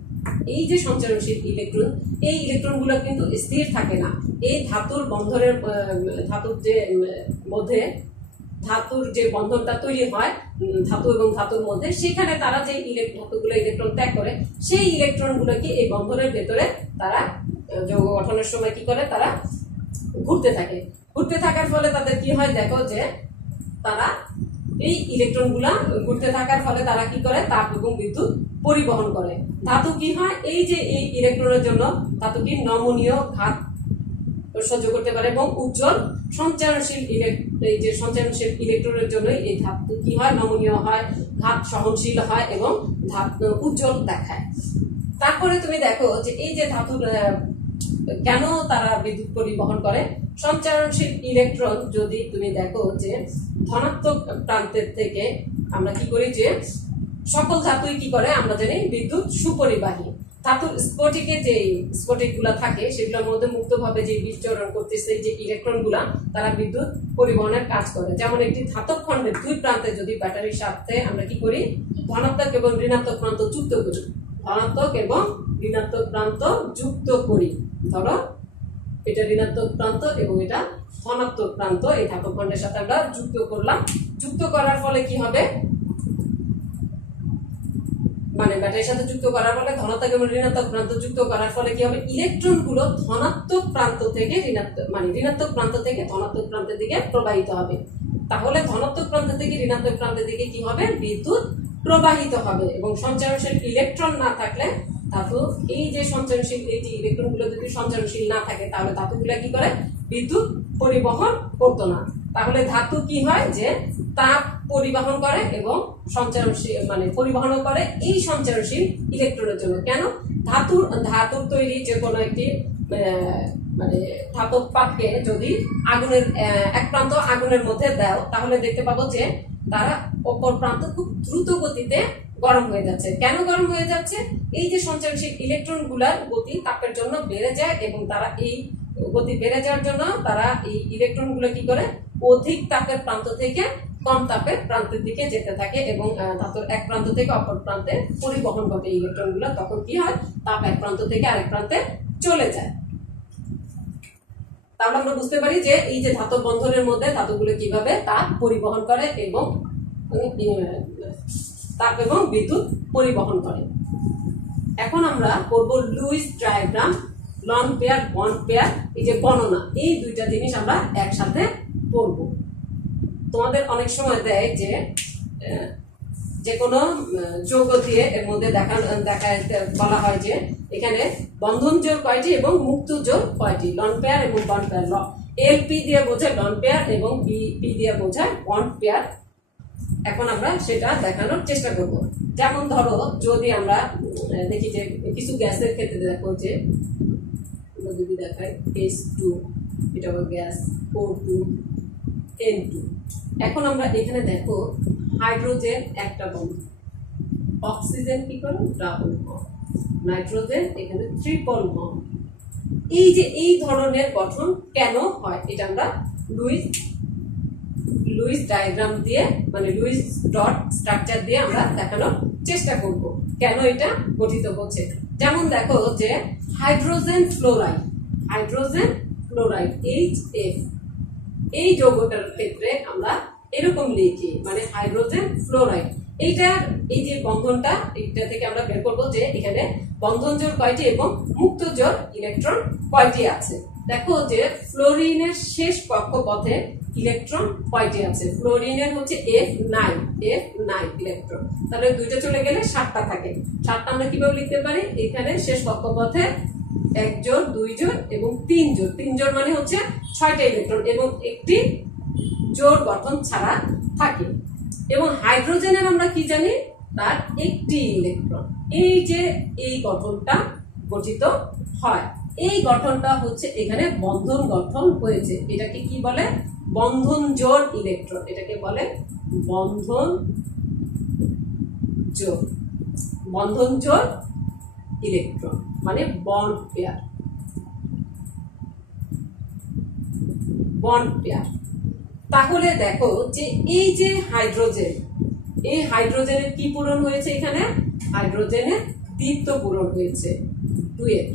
এই যে সঞ্চারণশীল ইলেকট্রন, এই ইলেকট্রন গুলা কিন্তু স্থির থাকে না। এই ধাতুর বন্ধনের ধাতুর যে মধ্যে ধাতুর যে বন্ধনটা তৈরি হয় ধাতু এবং ধাতুর মধ্যে, সেখানে তারা যে ধাতুগুলো ইলেকট্রন ত্যাগ করে, সেই ইলেকট্রন গুলোকে এই বন্ধনের ভেতরে তারা যৌগ গঠনের সময় কি করে, তারা ঘুরতে থাকে। ঘুরতে থাকার ফলে তাদের কি হয়, দেখো যে তারা এই ইলেকট্রন গুলা ঘুরতে থাকার ফলে তারা কি করে, তাপ এবং বিদ্যুৎ পরিবহন করে। ধাতু কি হয়, এই যে এই ইলেকট্রনের জন্য ধাতু কি নমনীয় ঘাত সহ্য করতে পারে এবং উজ্জ্বল সঞ্চারণশীল এই যে সঞ্চারণশীল ইলেকট্রনের জন্য এই ধাতু কি হয়, নমনীয় হয়, ঘাত সহনশীল হয় এবং উজ্জ্বল দেখায়। তারপরে তুমি দেখো যে এই যে ধাতুর কেন তারা বিদ্যুৎ পরিবহন করে, সঞ্চারণশীল ইলেকট্রন যদি তুমি দেখো যে ধনাত্মক প্রান্তের থেকে আমরা কি করি, যে সকল ধাতুই কি করে, আমরা জানি বিদ্যুৎ সুপরিবাহী। ধাতুর স্ফটিকে যে স্ফটিক গুলা থাকে সেগুলোর মধ্যে মুক্তভাবে যে বিচরণ করতেছে যে ইলেকট্রন গুলা, তারা বিদ্যুৎ পরিবহনের কাজ করে। যেমন একটি ধাতব খণ্ডের দুই প্রান্তে যদি ব্যাটারির সাথে আমরা কি করি, ধনাত্মক এবং ঋণাত্মক প্রান্ত যুক্ত করি, ধনাত্মক এবং ঋণাত্মক প্রান্ত যুক্ত করি। ধরো এটা ঋণাত্মক প্রান্ত এবং এটা ধনাত্মক প্রান্ত, এই ধাতব খণ্ডের সাথে আমরা যুক্ত করলাম। যুক্ত করার ফলে কি হবে, মানে ব্যাটারির সাথে যুক্ত করার ফলে ধনাত্মক এবং ঋণাত্মক প্রান্ত যুক্ত করার ফলে কি হবে, ইলেকট্রন গুলো ধনাত্মক প্রান্ত থেকে ঋণাত্মক প্রান্ত থেকে ধনাত্মক প্রান্তের দিকে প্রবাহিত হবে। তাহলে ধনাত্মক প্রান্ত থেকে ঋণাত্মক প্রান্তের দিকে কি হবে, বিদ্যুৎ প্রবাহিত হবে। এবং সঞ্চারনশীল ইলেকট্রন না থাকলে ধাতু, এই যে সঞ্চারনশীল এই যে ইলেকট্রন গুলো যদি সঞ্চারনশীল না থাকে তাহলে ধাতুগুলো কি করে, বিদ্যুৎ পরিবহন করতো না। তাহলে ধাতু কি হয়, যে তাপ পরিবহন করে এবং সঞ্চারনশীল পরিবহন করে এই সঞ্চারনশীল ইলেকট্রনের জন্য। কেন, ধাতুর তৈরি যে কোনো একটি ধাতব পাতকে যদি আগুনের এক প্রান্ত আগুনের মধ্যে দাও, তাহলে দেখতে পাবো যে তারা অপর প্রান্ত খুব দ্রুত গতিতে গরম হয়ে যাচ্ছে। কেন গরম হয়ে যাচ্ছে, এই যে সঞ্চারনশীল ইলেকট্রন গুলার গতি তাপের জন্য বেড়ে যায় এবং তারা এই গতি বেড়ে যাওয়ার জন্য তারা এই ইলেকট্রন গুলো কি করে, অধিক তাপের প্রান্ত থেকে কম তাপের প্রান্তের দিকে যেতে থাকে এবং ধাতুর এক প্রান্ত থেকে অপর প্রান্তে পরিবহন ঘটে ইলেকট্রন গুলো। তখন কি হয়, তাপ এক প্রান্ত থেকে আরেক প্রান্তে চলে যায়। তাহলে আমরা বুঝতে পারি যে এই যে ধাতব বন্ধনের মধ্যে ধাতুগুলো কিভাবে তাপ পরিবহন করে এবং তাপ এবং বিদ্যুৎ পরিবহন করে। এখন আমরা করব Lewis diagram, lone pair, bond pair, এই যে গণনা, এই দুইটা জিনিস আমরা একসাথে পড়ব। তোমাদের অনেক সময় দেয় যে কোনো যৌগ দিয়ে এর মধ্যে বলা হয় যে এখানে বন্ধন জোড় কয়টি এবং মুক্ত জোড় কয়টি, লন পেয়ার এবং বন্ড পেয়ার। এলপি দিয়ে বোঝায় লন পেয়ার এবং পি দিয়ে বোঝায় বন্ড পেয়ার। এখন আমরা সেটা দেখানোর চেষ্টা করব। যেমন ধরো যদি আমরা দেখি যে কিছু গ্যাসের ক্ষেত্রে দেখো যে যদি দেখায় H2, এটা হলো গ্যাস, O2, N2। এখন আমরা এখানে দেখো হাইড্রোজেন একটা বন্ধন, অক্সিজেন কি করে, ডাবল বন্ড, নাইট্রোজেন এখানে ট্রিপল বন্ড। এই যে এই ধরনের গঠন কেন হয়, এটা আমরা লুইস ডায়াগ্রাম দিয়ে লুইস ডট স্ট্রাকচার দিয়ে আমরা দেখানোর চেষ্টা করব কেন এটা গঠিত হচ্ছে। যেমন দেখো যে হাইড্রোজেন ফ্লোরাইড HF, এই যৌগটার ক্ষেত্রে আমরা এরকম লিখি, হাইড্রোজেন ফ্লোরাইড। এইটার এই যে বন্ধনটা, এটা থেকে আমরা বের করবো যে এখানে বন্ধন জোড় কয়টি এবং মুক্ত জোড় ইলেকট্রন কয়টি আছে। দেখো যে ফ্লোরিনের শেষ কক্ষপথে ইলেকট্রন কয়টি আছে, ফ্লোরিনের হচ্ছে F9 ইলেকট্রন। তাহলে দুইটা চলে গেলে 7টা থাকে। 7টা আমরা কিভাবে লিখতে পারি, এখানে শেষ কক্ষপথে 1 জোড়, 2 জোড় এবং 3 জোড়। 3 জোড় মানে হচ্ছে 6টা ইলেকট্রন এবং একটি জোড় গঠন ছাড়া থাকে। এবং হাইড্রোজেনের আমরা কি জানি, তার একটি ইলেকট্রন। এই যে এই গঠনটা গঠিত হয়, এই গঠনটা হচ্ছে এখানে বন্ধন গঠন হয়েছে। এটাকে কি বলে, বন্ধন জোড় ইলেকট্রন। এটাকে বলে বন্ধন জোড় ইলেকট্রন, মানে বন্ড পেয়ার। তাহলে দেখো যে এই যে হাইড্রোজেন, এই হাইড্রোজেনের কি পূরণ হয়েছে, এখানে হাইড্রোজেনের দ্বিত্ব পূরণ হয়েছে, ডুয়েট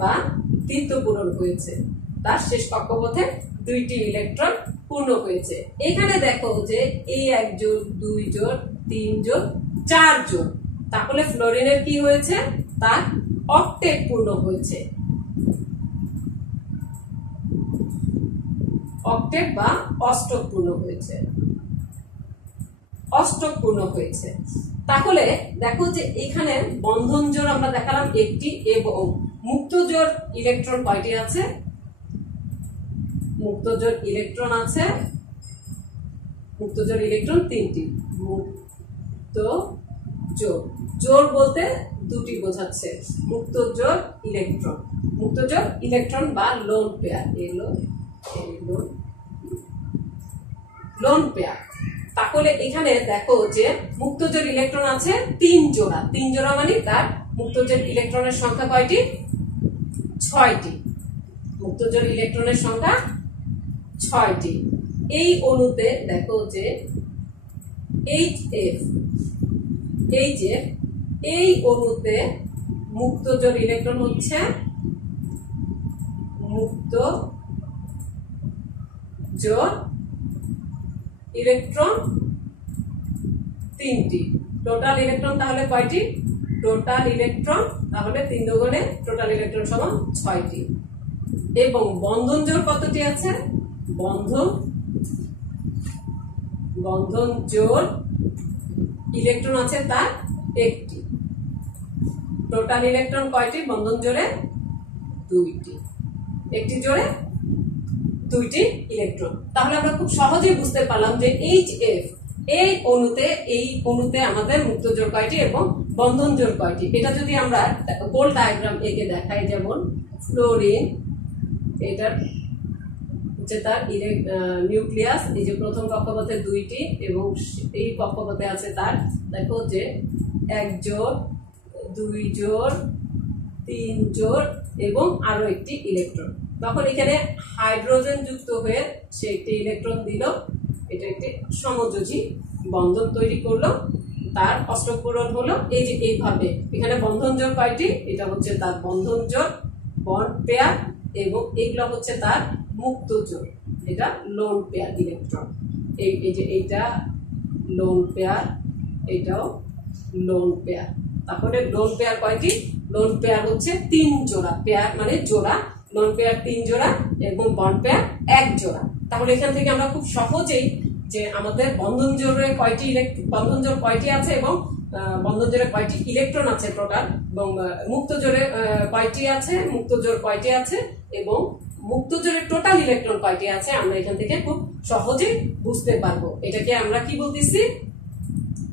বা দ্বিত্ব পূরণ হয়েছে। তার শেষ কক্ষপথে 2টি ইলেকট্রন পূর্ণ হয়েছে। এখানে দেখো যে এই 1 জোড়, 2 জোড়, 3 জোড়, 4 জোড়। তাহলে ফ্লোরিনের কি হয়েছে, তার অক্টেট পূর্ণ হয়েছে, অক্টেট বা অষ্টক পূর্ণ হয়েছে। তাহলে দেখো যে এখানে বন্ধন জোড় আমরা দেখালাম একটি এবং মুক্ত জোড় ইলেকট্রন কয়টি আছে, মুক্ত জোড় ইলেকট্রন 3টি। মুক্ত জোড় বলতে দুটি বোঝাচ্ছে, মুক্ত জোড় ইলেকট্রন বা লোন পেয়ার, লোন পেয়ার। তাহলে এখানে দেখো যে মুক্ত জোড় ইলেকট্রন আছে 3 জোড়া। 3 জোড়া মানে তার মুক্ত জোড় ইলেকট্রনের সংখ্যা কয়টি, 6টি। মুক্ত জোড় ইলেকট্রনের সংখ্যা 6টি। এই অণুতে দেখো যে HF, এই অণুতে মুক্ত জোড় ইলেকট্রন হচ্ছে মুক্ত জোড় ইলেকট্রন 3টি টোটাল ইলেকট্রন তাহলে কয়টি? টোটাল ইলেকট্রন তাহলে 3 দুগুণে টোটাল ইলেকট্রন সমান 6টি। এবং বন্ধন জোড় কতটি আছে? বন্ধন জোড় ইলেকট্রন আছে তার একটি। টোটাল ইলেকট্রন কয়টি? বন্ধন জোড়ে 2টি, একটি জোড়ে 2টি ইলেকট্রন। তাহলে আমরা খুব সহজেই বুঝতে পারলাম যে HF এই অণুতে আমাদের মুক্ত জোড় কয়টি এবং বন্ধন জোড় কয়টি। এটা যদি আমরা গোল ডায়াগ্রাম এঁকে দেখাই, যেমন ফ্লোরিন, এটার হচ্ছে তার নিউক্লিয়াস, এই যে প্রথম কক্ষপথে 2টি এবং এই কক্ষপথে আছে তার, দেখো যে 1 জোড়, 2 জোড়, 3 জোড় এবং আরো একটি ইলেকট্রন। তখন এখানে হাইড্রোজেন যুক্ত হয়ে সে একটি ইলেকট্রন দিল, এটা একটি সমযোজী বন্ধন তৈরি করলো, তার অষ্টক পূরণ হলো। এই যে এইভাবে এখানে বন্ধন জোড় কয়টি? এটা হচ্ছে তার বন্ধন জোড়, বন্ড পেয়ার, এবং এইগুলো হচ্ছে তার মুক্ত জোড়, এটা লোন পেয়ার ইলেকট্রন। এই যে এইটা লোন পেয়ার, এটাও লোন পেয়ার। তাহলে লোন পেয়ার কয়টি? লোন পেয়ার হচ্ছে 3 জোড়া, পেয়ার মানে জোড়া, লোন পেয়ার 3 জোড়া এবং বন্ড পেয়ার 1 জোড়া। তাহলে এখান থেকে আমরা খুব সহজেই যে আমাদের বন্ধন জোড়ে বন্ধন জোড় কয়টি আছে এবং বন্ধন জোড়ে কয়টি ইলেকট্রন আছে টোটাল, এবং মুক্ত জোড়ে কয়টি আছে, মুক্ত জোড় কয়টি আছে এবং মুক্ত জোড়ে টোটাল ইলেকট্রন কয়টি আছে, আমরা এখান থেকে খুব সহজেই বুঝতে পারবো। এটাকে আমরা কি বলতেছি?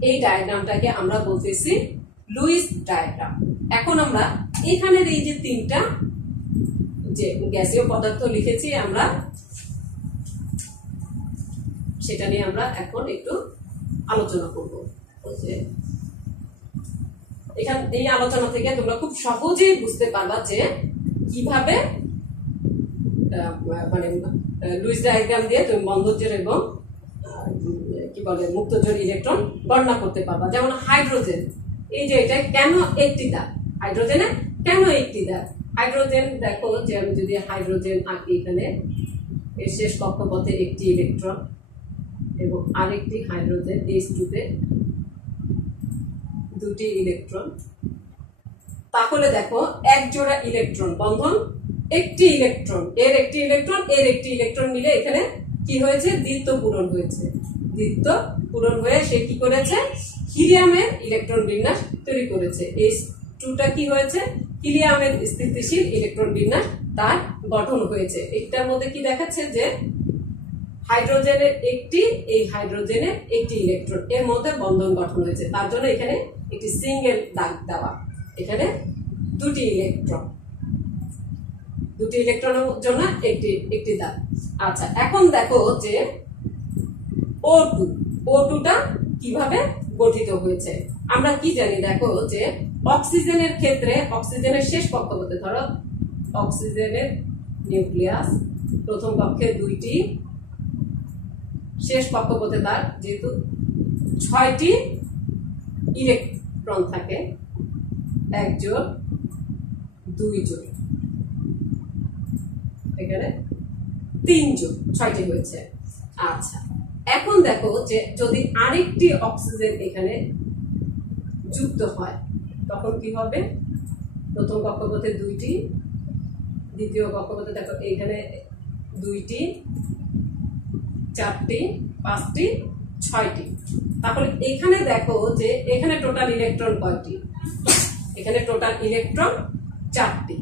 এই ডায়াগ্রামটাকে আমরা বলতেছি লুইস ডায়াগ্রাম। এখন আমরা এখানের এই যে 3টা যে গ্যাসীয় পদার্থ লিখেছি আমরা, সেটা নিয়ে আমরা এখন একটু আলোচনা করব। এই আলোচনা থেকে তোমরা খুব সহজেই বুঝতে পারবা যে কিভাবে মানে লুইস ডায়াগ্রাম দিয়ে তুমি বন্ধন জোড় এবং কি বলে মুক্ত জোড় ইলেকট্রন গণনা করতে পারবা। যেমন হাইড্রোজেন, এই যে এটা কেন একটি দাগ? হাইড্রোজেনে কেন একটি দাগ? হাইড্রোজেন দেখো যে আমি যদি হাইড্রোজেন আঁকি, এখানে এর শেষ কক্ষপথে একটি ইলেকট্রন এবং আরেকটি হাইড্রোজেন H2 তে 2টি ইলেকট্রন। তাহলে দেখো 1 জোড়া ইলেকট্রন বন্ধন, একটি ইলেকট্রন, এর একটি ইলেকট্রন, এর একটি ইলেকট্রন মিলে এখানে কি হয়েছে? দ্বিত্ব পূরণ হয়েছে। দ্বিত্ব পূরণ হয়ে সে কি করেছে? হিলিয়ামের ইলেকট্রন বিন্যাস তৈরি করেছে। H2টা কি হয়েছে? হিলিয়ামের স্থিতিশীল ইলেকট্রন বিন্যাস তার গঠন হয়েছে। এটার মধ্যে কি দেখাচ্ছে যে হাইড্রোজেনের একটি, এই হাইড্রোজেনের একটি ইলেকট্রন, এর মধ্যে বন্ধন গঠন হয়েছে, তার জন্য এখানে একটি সিঙ্গেল দাগ দেওয়া। এখানে 2টি ইলেকট্রন, 2টি ইলেকট্রনের জন্য একটি দাগ। আচ্ছা, এখন দেখো যে O2টা কিভাবে গঠিত হয়েছে। আমরা কি জানি? দেখো যে অক্সিজেনের ক্ষেত্রে, অক্সিজেনের শেষ কক্ষপথে, ধরো অক্সিজেনের নিউক্লিয়াস, প্রথম কক্ষে 2টি, শেষ কক্ষপথে তার যেহেতু 6টি ইলেকট্রন থাকে, 1 জোড়, 2 জোড়, এখানে 3 জোড়, 6টি হয়েছে। আচ্ছা, এখন দেখো যে যদি আরেকটি অক্সিজেন এখানে যুক্ত হয় তখন কি হবে? প্রথম কক্ষপথে 2টি, দ্বিতীয় কক্ষপথে দেখো এখানে 2টি, 4টি, 5টি, 6টি। তাহলে এখানে দেখো যে এখানে টোটাল ইলেকট্রন কয়টি? এখানে টোটাল ইলেকট্রন 4টি,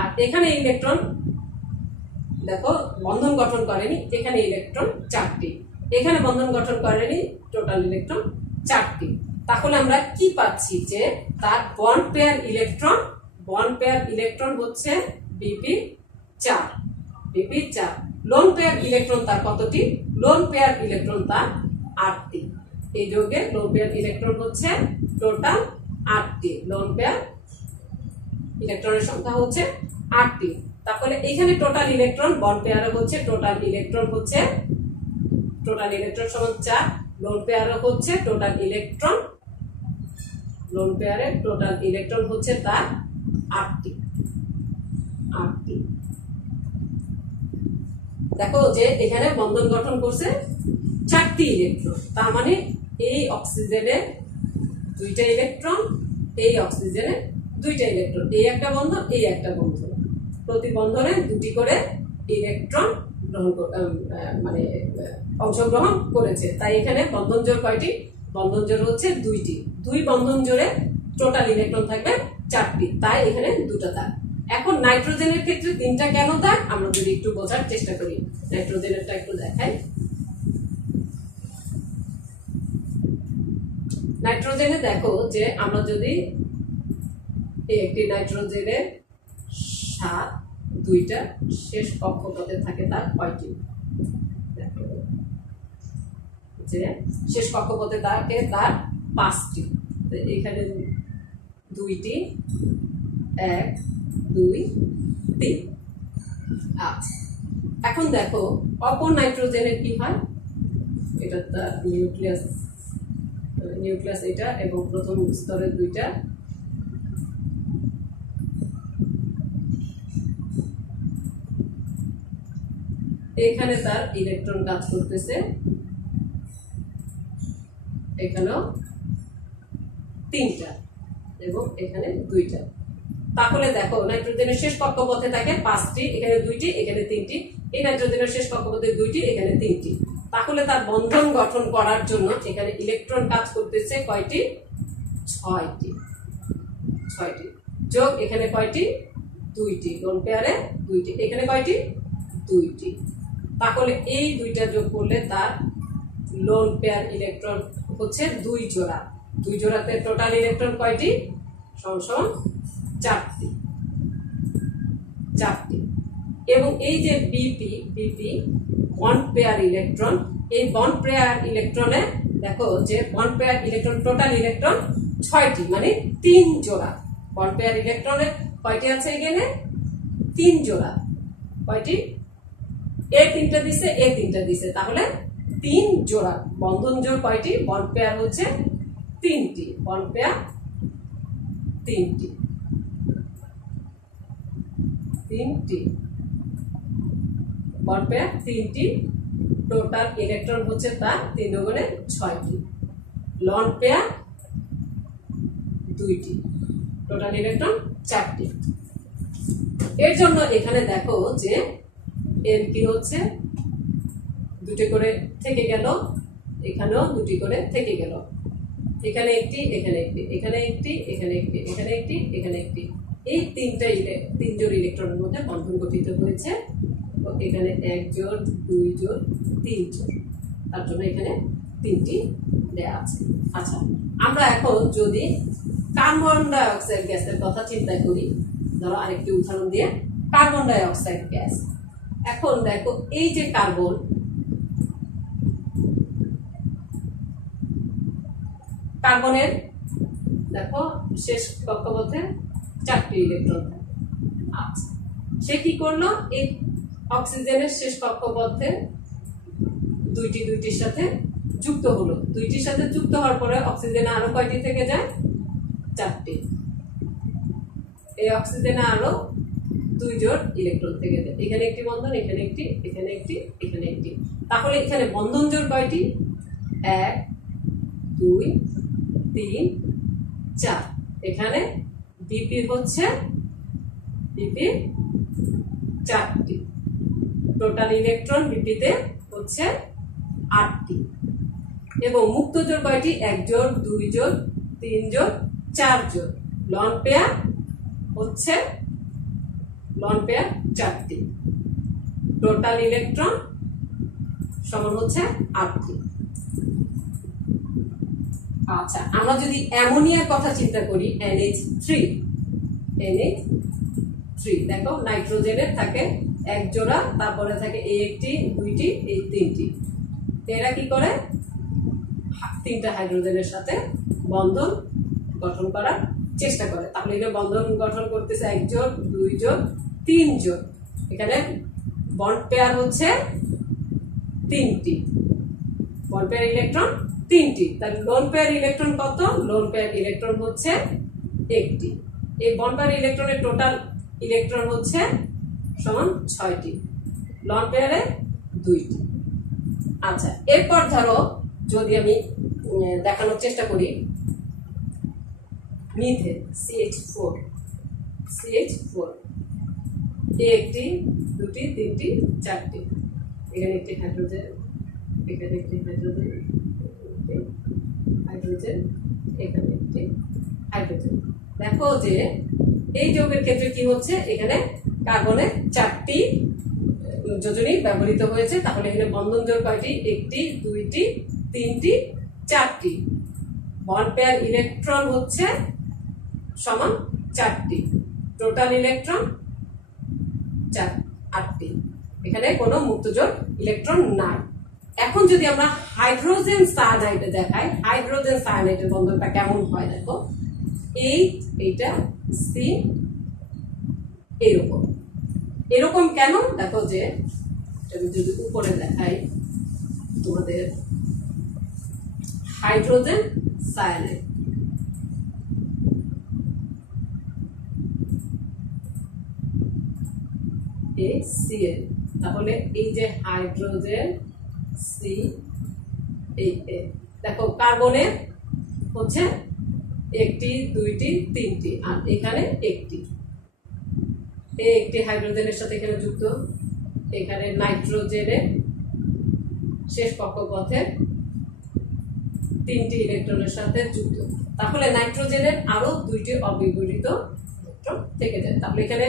আর এখানে ইলেকট্রন দেখো বন্ধন গঠন করেনি, এখানে ইলেকট্রন 4টি, এখানে বন্ধন গঠন করেনি, টোটাল ইলেকট্রন 4টি। তাহলে আমরা কি পাচ্ছি? যে তার বন্ড পেয়ার ইলেকট্রন হচ্ছে BP4, BP4। Lone pair electron তার কতটি? লোন পেয়ার ইলেকট্রন তার 8টি। এই যৌগে লোন পেয়ার ইলেকট্রন হচ্ছে টোটাল 8টি, লোন পেয়ার ইলেকট্রনের সংখ্যা হচ্ছে 8টি। তাহলে এখানে টোটাল ইলেকট্রন, বন্ড পেয়ারে হচ্ছে টোটাল ইলেকট্রন সমান 4, লোন পেয়ারে হচ্ছে টোটাল ইলেকট্রন, লোন পেয়ারে টোটাল ইলেকট্রন হচ্ছে তার 8টি। দেখো যে এখানে বন্ধন গঠন করছে 4টি ইলেকট্রন, তার মানে এই অক্সিজেনের দুইটা ইলেকট্রন, এই অক্সিজেনে দুইটা ইলেকট্রন, এই একটা বন্ধন, এই একটা বন্ধন, প্রতি বন্ধনে দুটি করে ইলেকট্রন মানে অংশগ্রহণ করেছে। তাই এখানে বন্ধন জোড় কয়টি? বন্ধন জোড় হচ্ছে দুইটি। দুই বন্ধন জোড়ে টোটাল ইলেকট্রন থাকবে 4টি, তাই এখানে দুটো তার। এখন নাইট্রোজেনের ক্ষেত্রে 3টা কেন তার আমরা যদি একটু বোঝার চেষ্টা করি। নাইট্রোজেনেরটা একটু দেখাই। নাইট্রোজেনে দেখো যে আমরা যদি এই একটি নাইট্রোজেনের 7 দুইটা শেষ কক্ষপথে থাকে তার কয়টি? যে শেষ কক্ষপথে থাকে তার 5টি। এখানে 2টি, 1 2 3। আচ্ছা, এখন দেখো অপর নাইট্রোজেনের কি হয়। এটা তার নিউক্লিয়াস এটা, এবং প্রথম স্তরের দুইটা। এখানে তার ইলেকট্রন কাজ করতেছে, এখানেও 3টা এবং এখানে 2টা। তাহলে দেখো নাইট্রোজেনের শেষ কক্ষপথে থাকে 5টি, এখানে 2টি, এখানে 3টি। এই নাইট্রোজেনের শেষ কক্ষপথে 2টি, এখানে 3টি। তাহলে তার বন্ধন গঠন করার জন্য এখানে ইলেকট্রন কাজ করতেছে কয়টি? 6টি। 6টি যোগ এখানে কয়টি? 2টি। লোন পেয়ারে 2টি, এখানে কয়টি? 2টি। তাহলে এই 2টা যোগ করলে তার লোন পেয়ার ইলেকট্রন হচ্ছে 2 জোড়া। 2 জোড়াতে টোটাল ইলেকট্রন কয়টি? সমান 4টি। 4টি। এবং এই যে বিপি বন্ড পেয়ার ইলেকট্রন, এই বন্ড পেয়ার ইলেকট্রনে দেখো যে bond pair electron total electron 6টি, মানে 3 জোড়া। বন্ড পেয়ার ইলেকট্রনের কয়টি আছে এখানে? 3 জোড়া। কয়টি? এ 3টা দিছে, এ 3টা দিছে, তাহলে 3 জোড়া। বন্ধন জোড় কয়টি? বন্ড পেয়ার হচ্ছে 3টি। বন্ড পেয়ার 3টি। 3টি বন্ড পেয়ার 3টি। টোটাল ইলেকট্রন হচ্ছে তার 3 গুণে 6টি। লন পেয়ার 2টি। টোটাল ইলেকট্রন 4টি। এর জন্য এখানে দেখো যে এর কি হচ্ছে, 2টি করে থেকে গেল, এখানেও 2টি করে থেকে গেল। এখানে একটি, এখানে একটি, এখানে একটি, এখানে একটি, এখানে একটি, এখানে একটি। এই 3 জোড় ইলেকট্রনের মধ্যে বন্ধন গঠিত হয়েছে। এখানে 1 জোড়, 2 জোড়, 3 জোড়। তার জন্য এখানে 3টি দেয়া আছে। আচ্ছা, আমরা এখন যদি কার্বন ডাই অক্সাইড গ্যাসের কথা চিন্তা করি, ধরো আরেকটি উদাহরণ দিয়ে, কার্বন ডাই অক্সাইড গ্যাস। এখন দেখো এই যে কার্বন, কার্বনের দেখো শেষ কক্ষপথে 4টি ইলেকট্রন থাকে। আচ্ছা, সে কি করলো? এই অক্সিজেনের শেষ কক্ষপথে 2টির সাথে যুক্ত হলো। 2টির সাথে যুক্ত হওয়ার পরে অক্সিজেনে আরো কয়টি থেকে যায়? 4টি। এই অক্সিজেনে আরো 2 জোড় ইলেকট্রন থেকে যায়। এখানে একটি বন্ধন, এখানে একটি, এখানে একটি, এখানে একটি। তাহলে এখানে বন্ধন জোড় কয়টি? 1 2 3 4। এখানে বিপি হচ্ছে 4টি। টোটাল ইলেকট্রন বিপিতে হচ্ছে 8টি। এবং মুক্ত জোড় কয়টি? 1 জোড়, 2 জোড়, 3 জোড়, 4 জোড়। লন পেয়ার হচ্ছে 4টি। টোটাল ইলেকট্রন সমান হচ্ছে 8টি। আচ্ছা, আমরা যদি অ্যামোনিয়ার কথা চিন্তা করি, NH3। দেখো নাইট্রোজেনের থাকে 1 জোড়া, তারপরে থাকে এই একটি, 2টি, এই 3টি। এরা কি করে? 3টা হাইড্রোজেনের সাথে বন্ধন গঠন করার চেষ্টা করে। তাহলে এটা বন্ধন গঠন করতেছে 1 জোড়, 2 জোড়, 3 জোড়। এখানে বন্ড পেয়ার হচ্ছে 3টি। বন্ড পেয়ার ইলেকট্রন 3টি। তাহলে লোন পেয়ার ইলেকট্রন কত? লোন পেয়ার ইলেকট্রন হচ্ছে 1টি। এই বন্ড পেয়ার ইলেকট্রনের টোটাল ইলেকট্রন হচ্ছে সমান 6টি। লন পেয়ারে 2টি। আচ্ছা, এরপর ধরো যদি আমি দেখানোর চেষ্টা করি, মিথেন CH4 CH4 একটি দুটি তিনটি চারটি, এখানে একটি হাইড্রোজেন, এখানে একটি হাইড্রোজেন, হাইড্রোজেন, এখানে একটি হাইড্রোজেন। দেখো যে এই যৌগের ক্ষেত্রে কি হচ্ছে, এখানে কার্বনের 4টি যোজনী ব্যবহৃত হয়েছে, তাহলে এখানে বন্ধন জোড় কয়টি, একটি দুইটি তিনটি চারটি, বন্ড পেয়ার ইলেকট্রন হচ্ছে সমান 4টি, টোটাল ইলেকট্রন 8টি, এখানে কোনো মুক্তজোড় ইলেকট্রন নাই। এখন যদি আমরা হাইড্রোজেন সায়ানাইডে দেখাই, হাইড্রোজেন সায়ানাইডের বন্ধনটা কেমন হয় দেখো, এইটা সি এরকম এরকম কেন দেখো, যে যদি উপরে দেখাই তোমাদের হাইড্রোজেন সায়ানাইড, HCl, তাহলে এই যে হাইড্রোজেন সি, এই দেখো কার্বনের হচ্ছে একটি দুইটি তিনটি, আর এখানে একটি হাইড্রোজেনের সাথে এখানে যুক্ত, এখানে নাইট্রোজেনের শেষ কক্ষপথে 3টি ইলেকট্রনের সাথে যুক্ত, তাহলে নাইট্রোজেনের আরো 2টি অবিগঠিত ইলেকট্রন থেকে যায়। তাহলে এখানে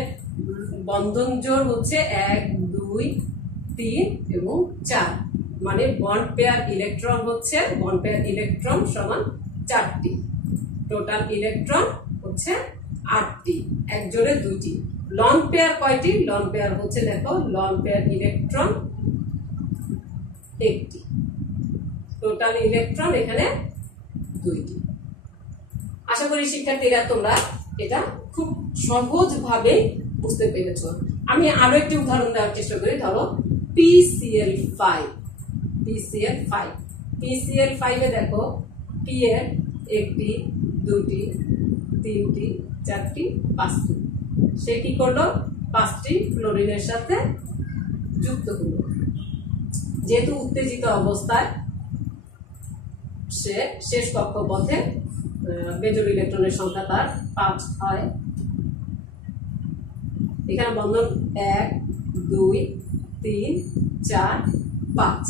বন্ধন জোড় হচ্ছে 1 2 3 এবং 4, মানে বন্ড পেয়ার ইলেকট্রন হচ্ছে বন্ড পেয়ার ইলেকট্রন সমান 4টি, টোটাল ইলেকট্রন হচ্ছে 8টি, এক জোড়ে 2টি। লন পেয়ার কয়টি, লন পেয়ার হচ্ছে দেখো লন পেয়ার ইলেকট্রন 1টি, টোটাল ইলেকট্রন এখানে 2টি। আশা করি শিক্ষার্থীরা তোমরা এটা খুব সহজভাবে বুঝতে পেরেছ। আমি আরো একটি উদাহরণ দেওয়ার চেষ্টা করি। ধরো PCl5, PCl5 এ দেখো P এর একটি দুটি তিনটি চারটি পাঁচটি, সে কি করলো 5টি ক্লোরিনের সাথে যুক্ত হলো, যেহেতু উত্তেজিত অবস্থায় সে শেষ কক্ষপথে মেজর ইলেকট্রনের সংখ্যা তার 5 হয়। এখানে বন্ধন 1 2 3 4 5,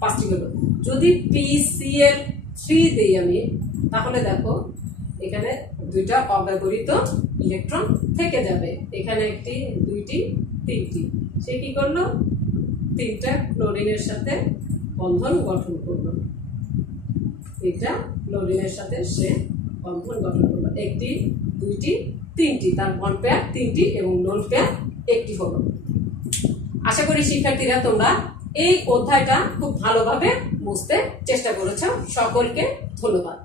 5টি হলো। যদি PCl3 দেই আমি, তাহলে দেখো এখানে 2টা অব্যবহৃত ইলেকট্রন থেকে যাবে, এখানে একটি দুইটি তিনটি, সে কি করলো 3টা ক্লোরিনের সাথে বন্ধন গঠন করলো, 3টা ক্লোরিনের সাথে সে বন্ধন গঠন করলো, একটি দুইটি তিনটি, তার বন্ড পেয়ার 3টি এবং লোন পেয়ার 1টি হলো। আশা করি শিক্ষার্থীরা তোমরা এই অধ্যায়টা খুব ভালোভাবে বুঝতে চেষ্টা করেছো। সকলকে ধন্যবাদ।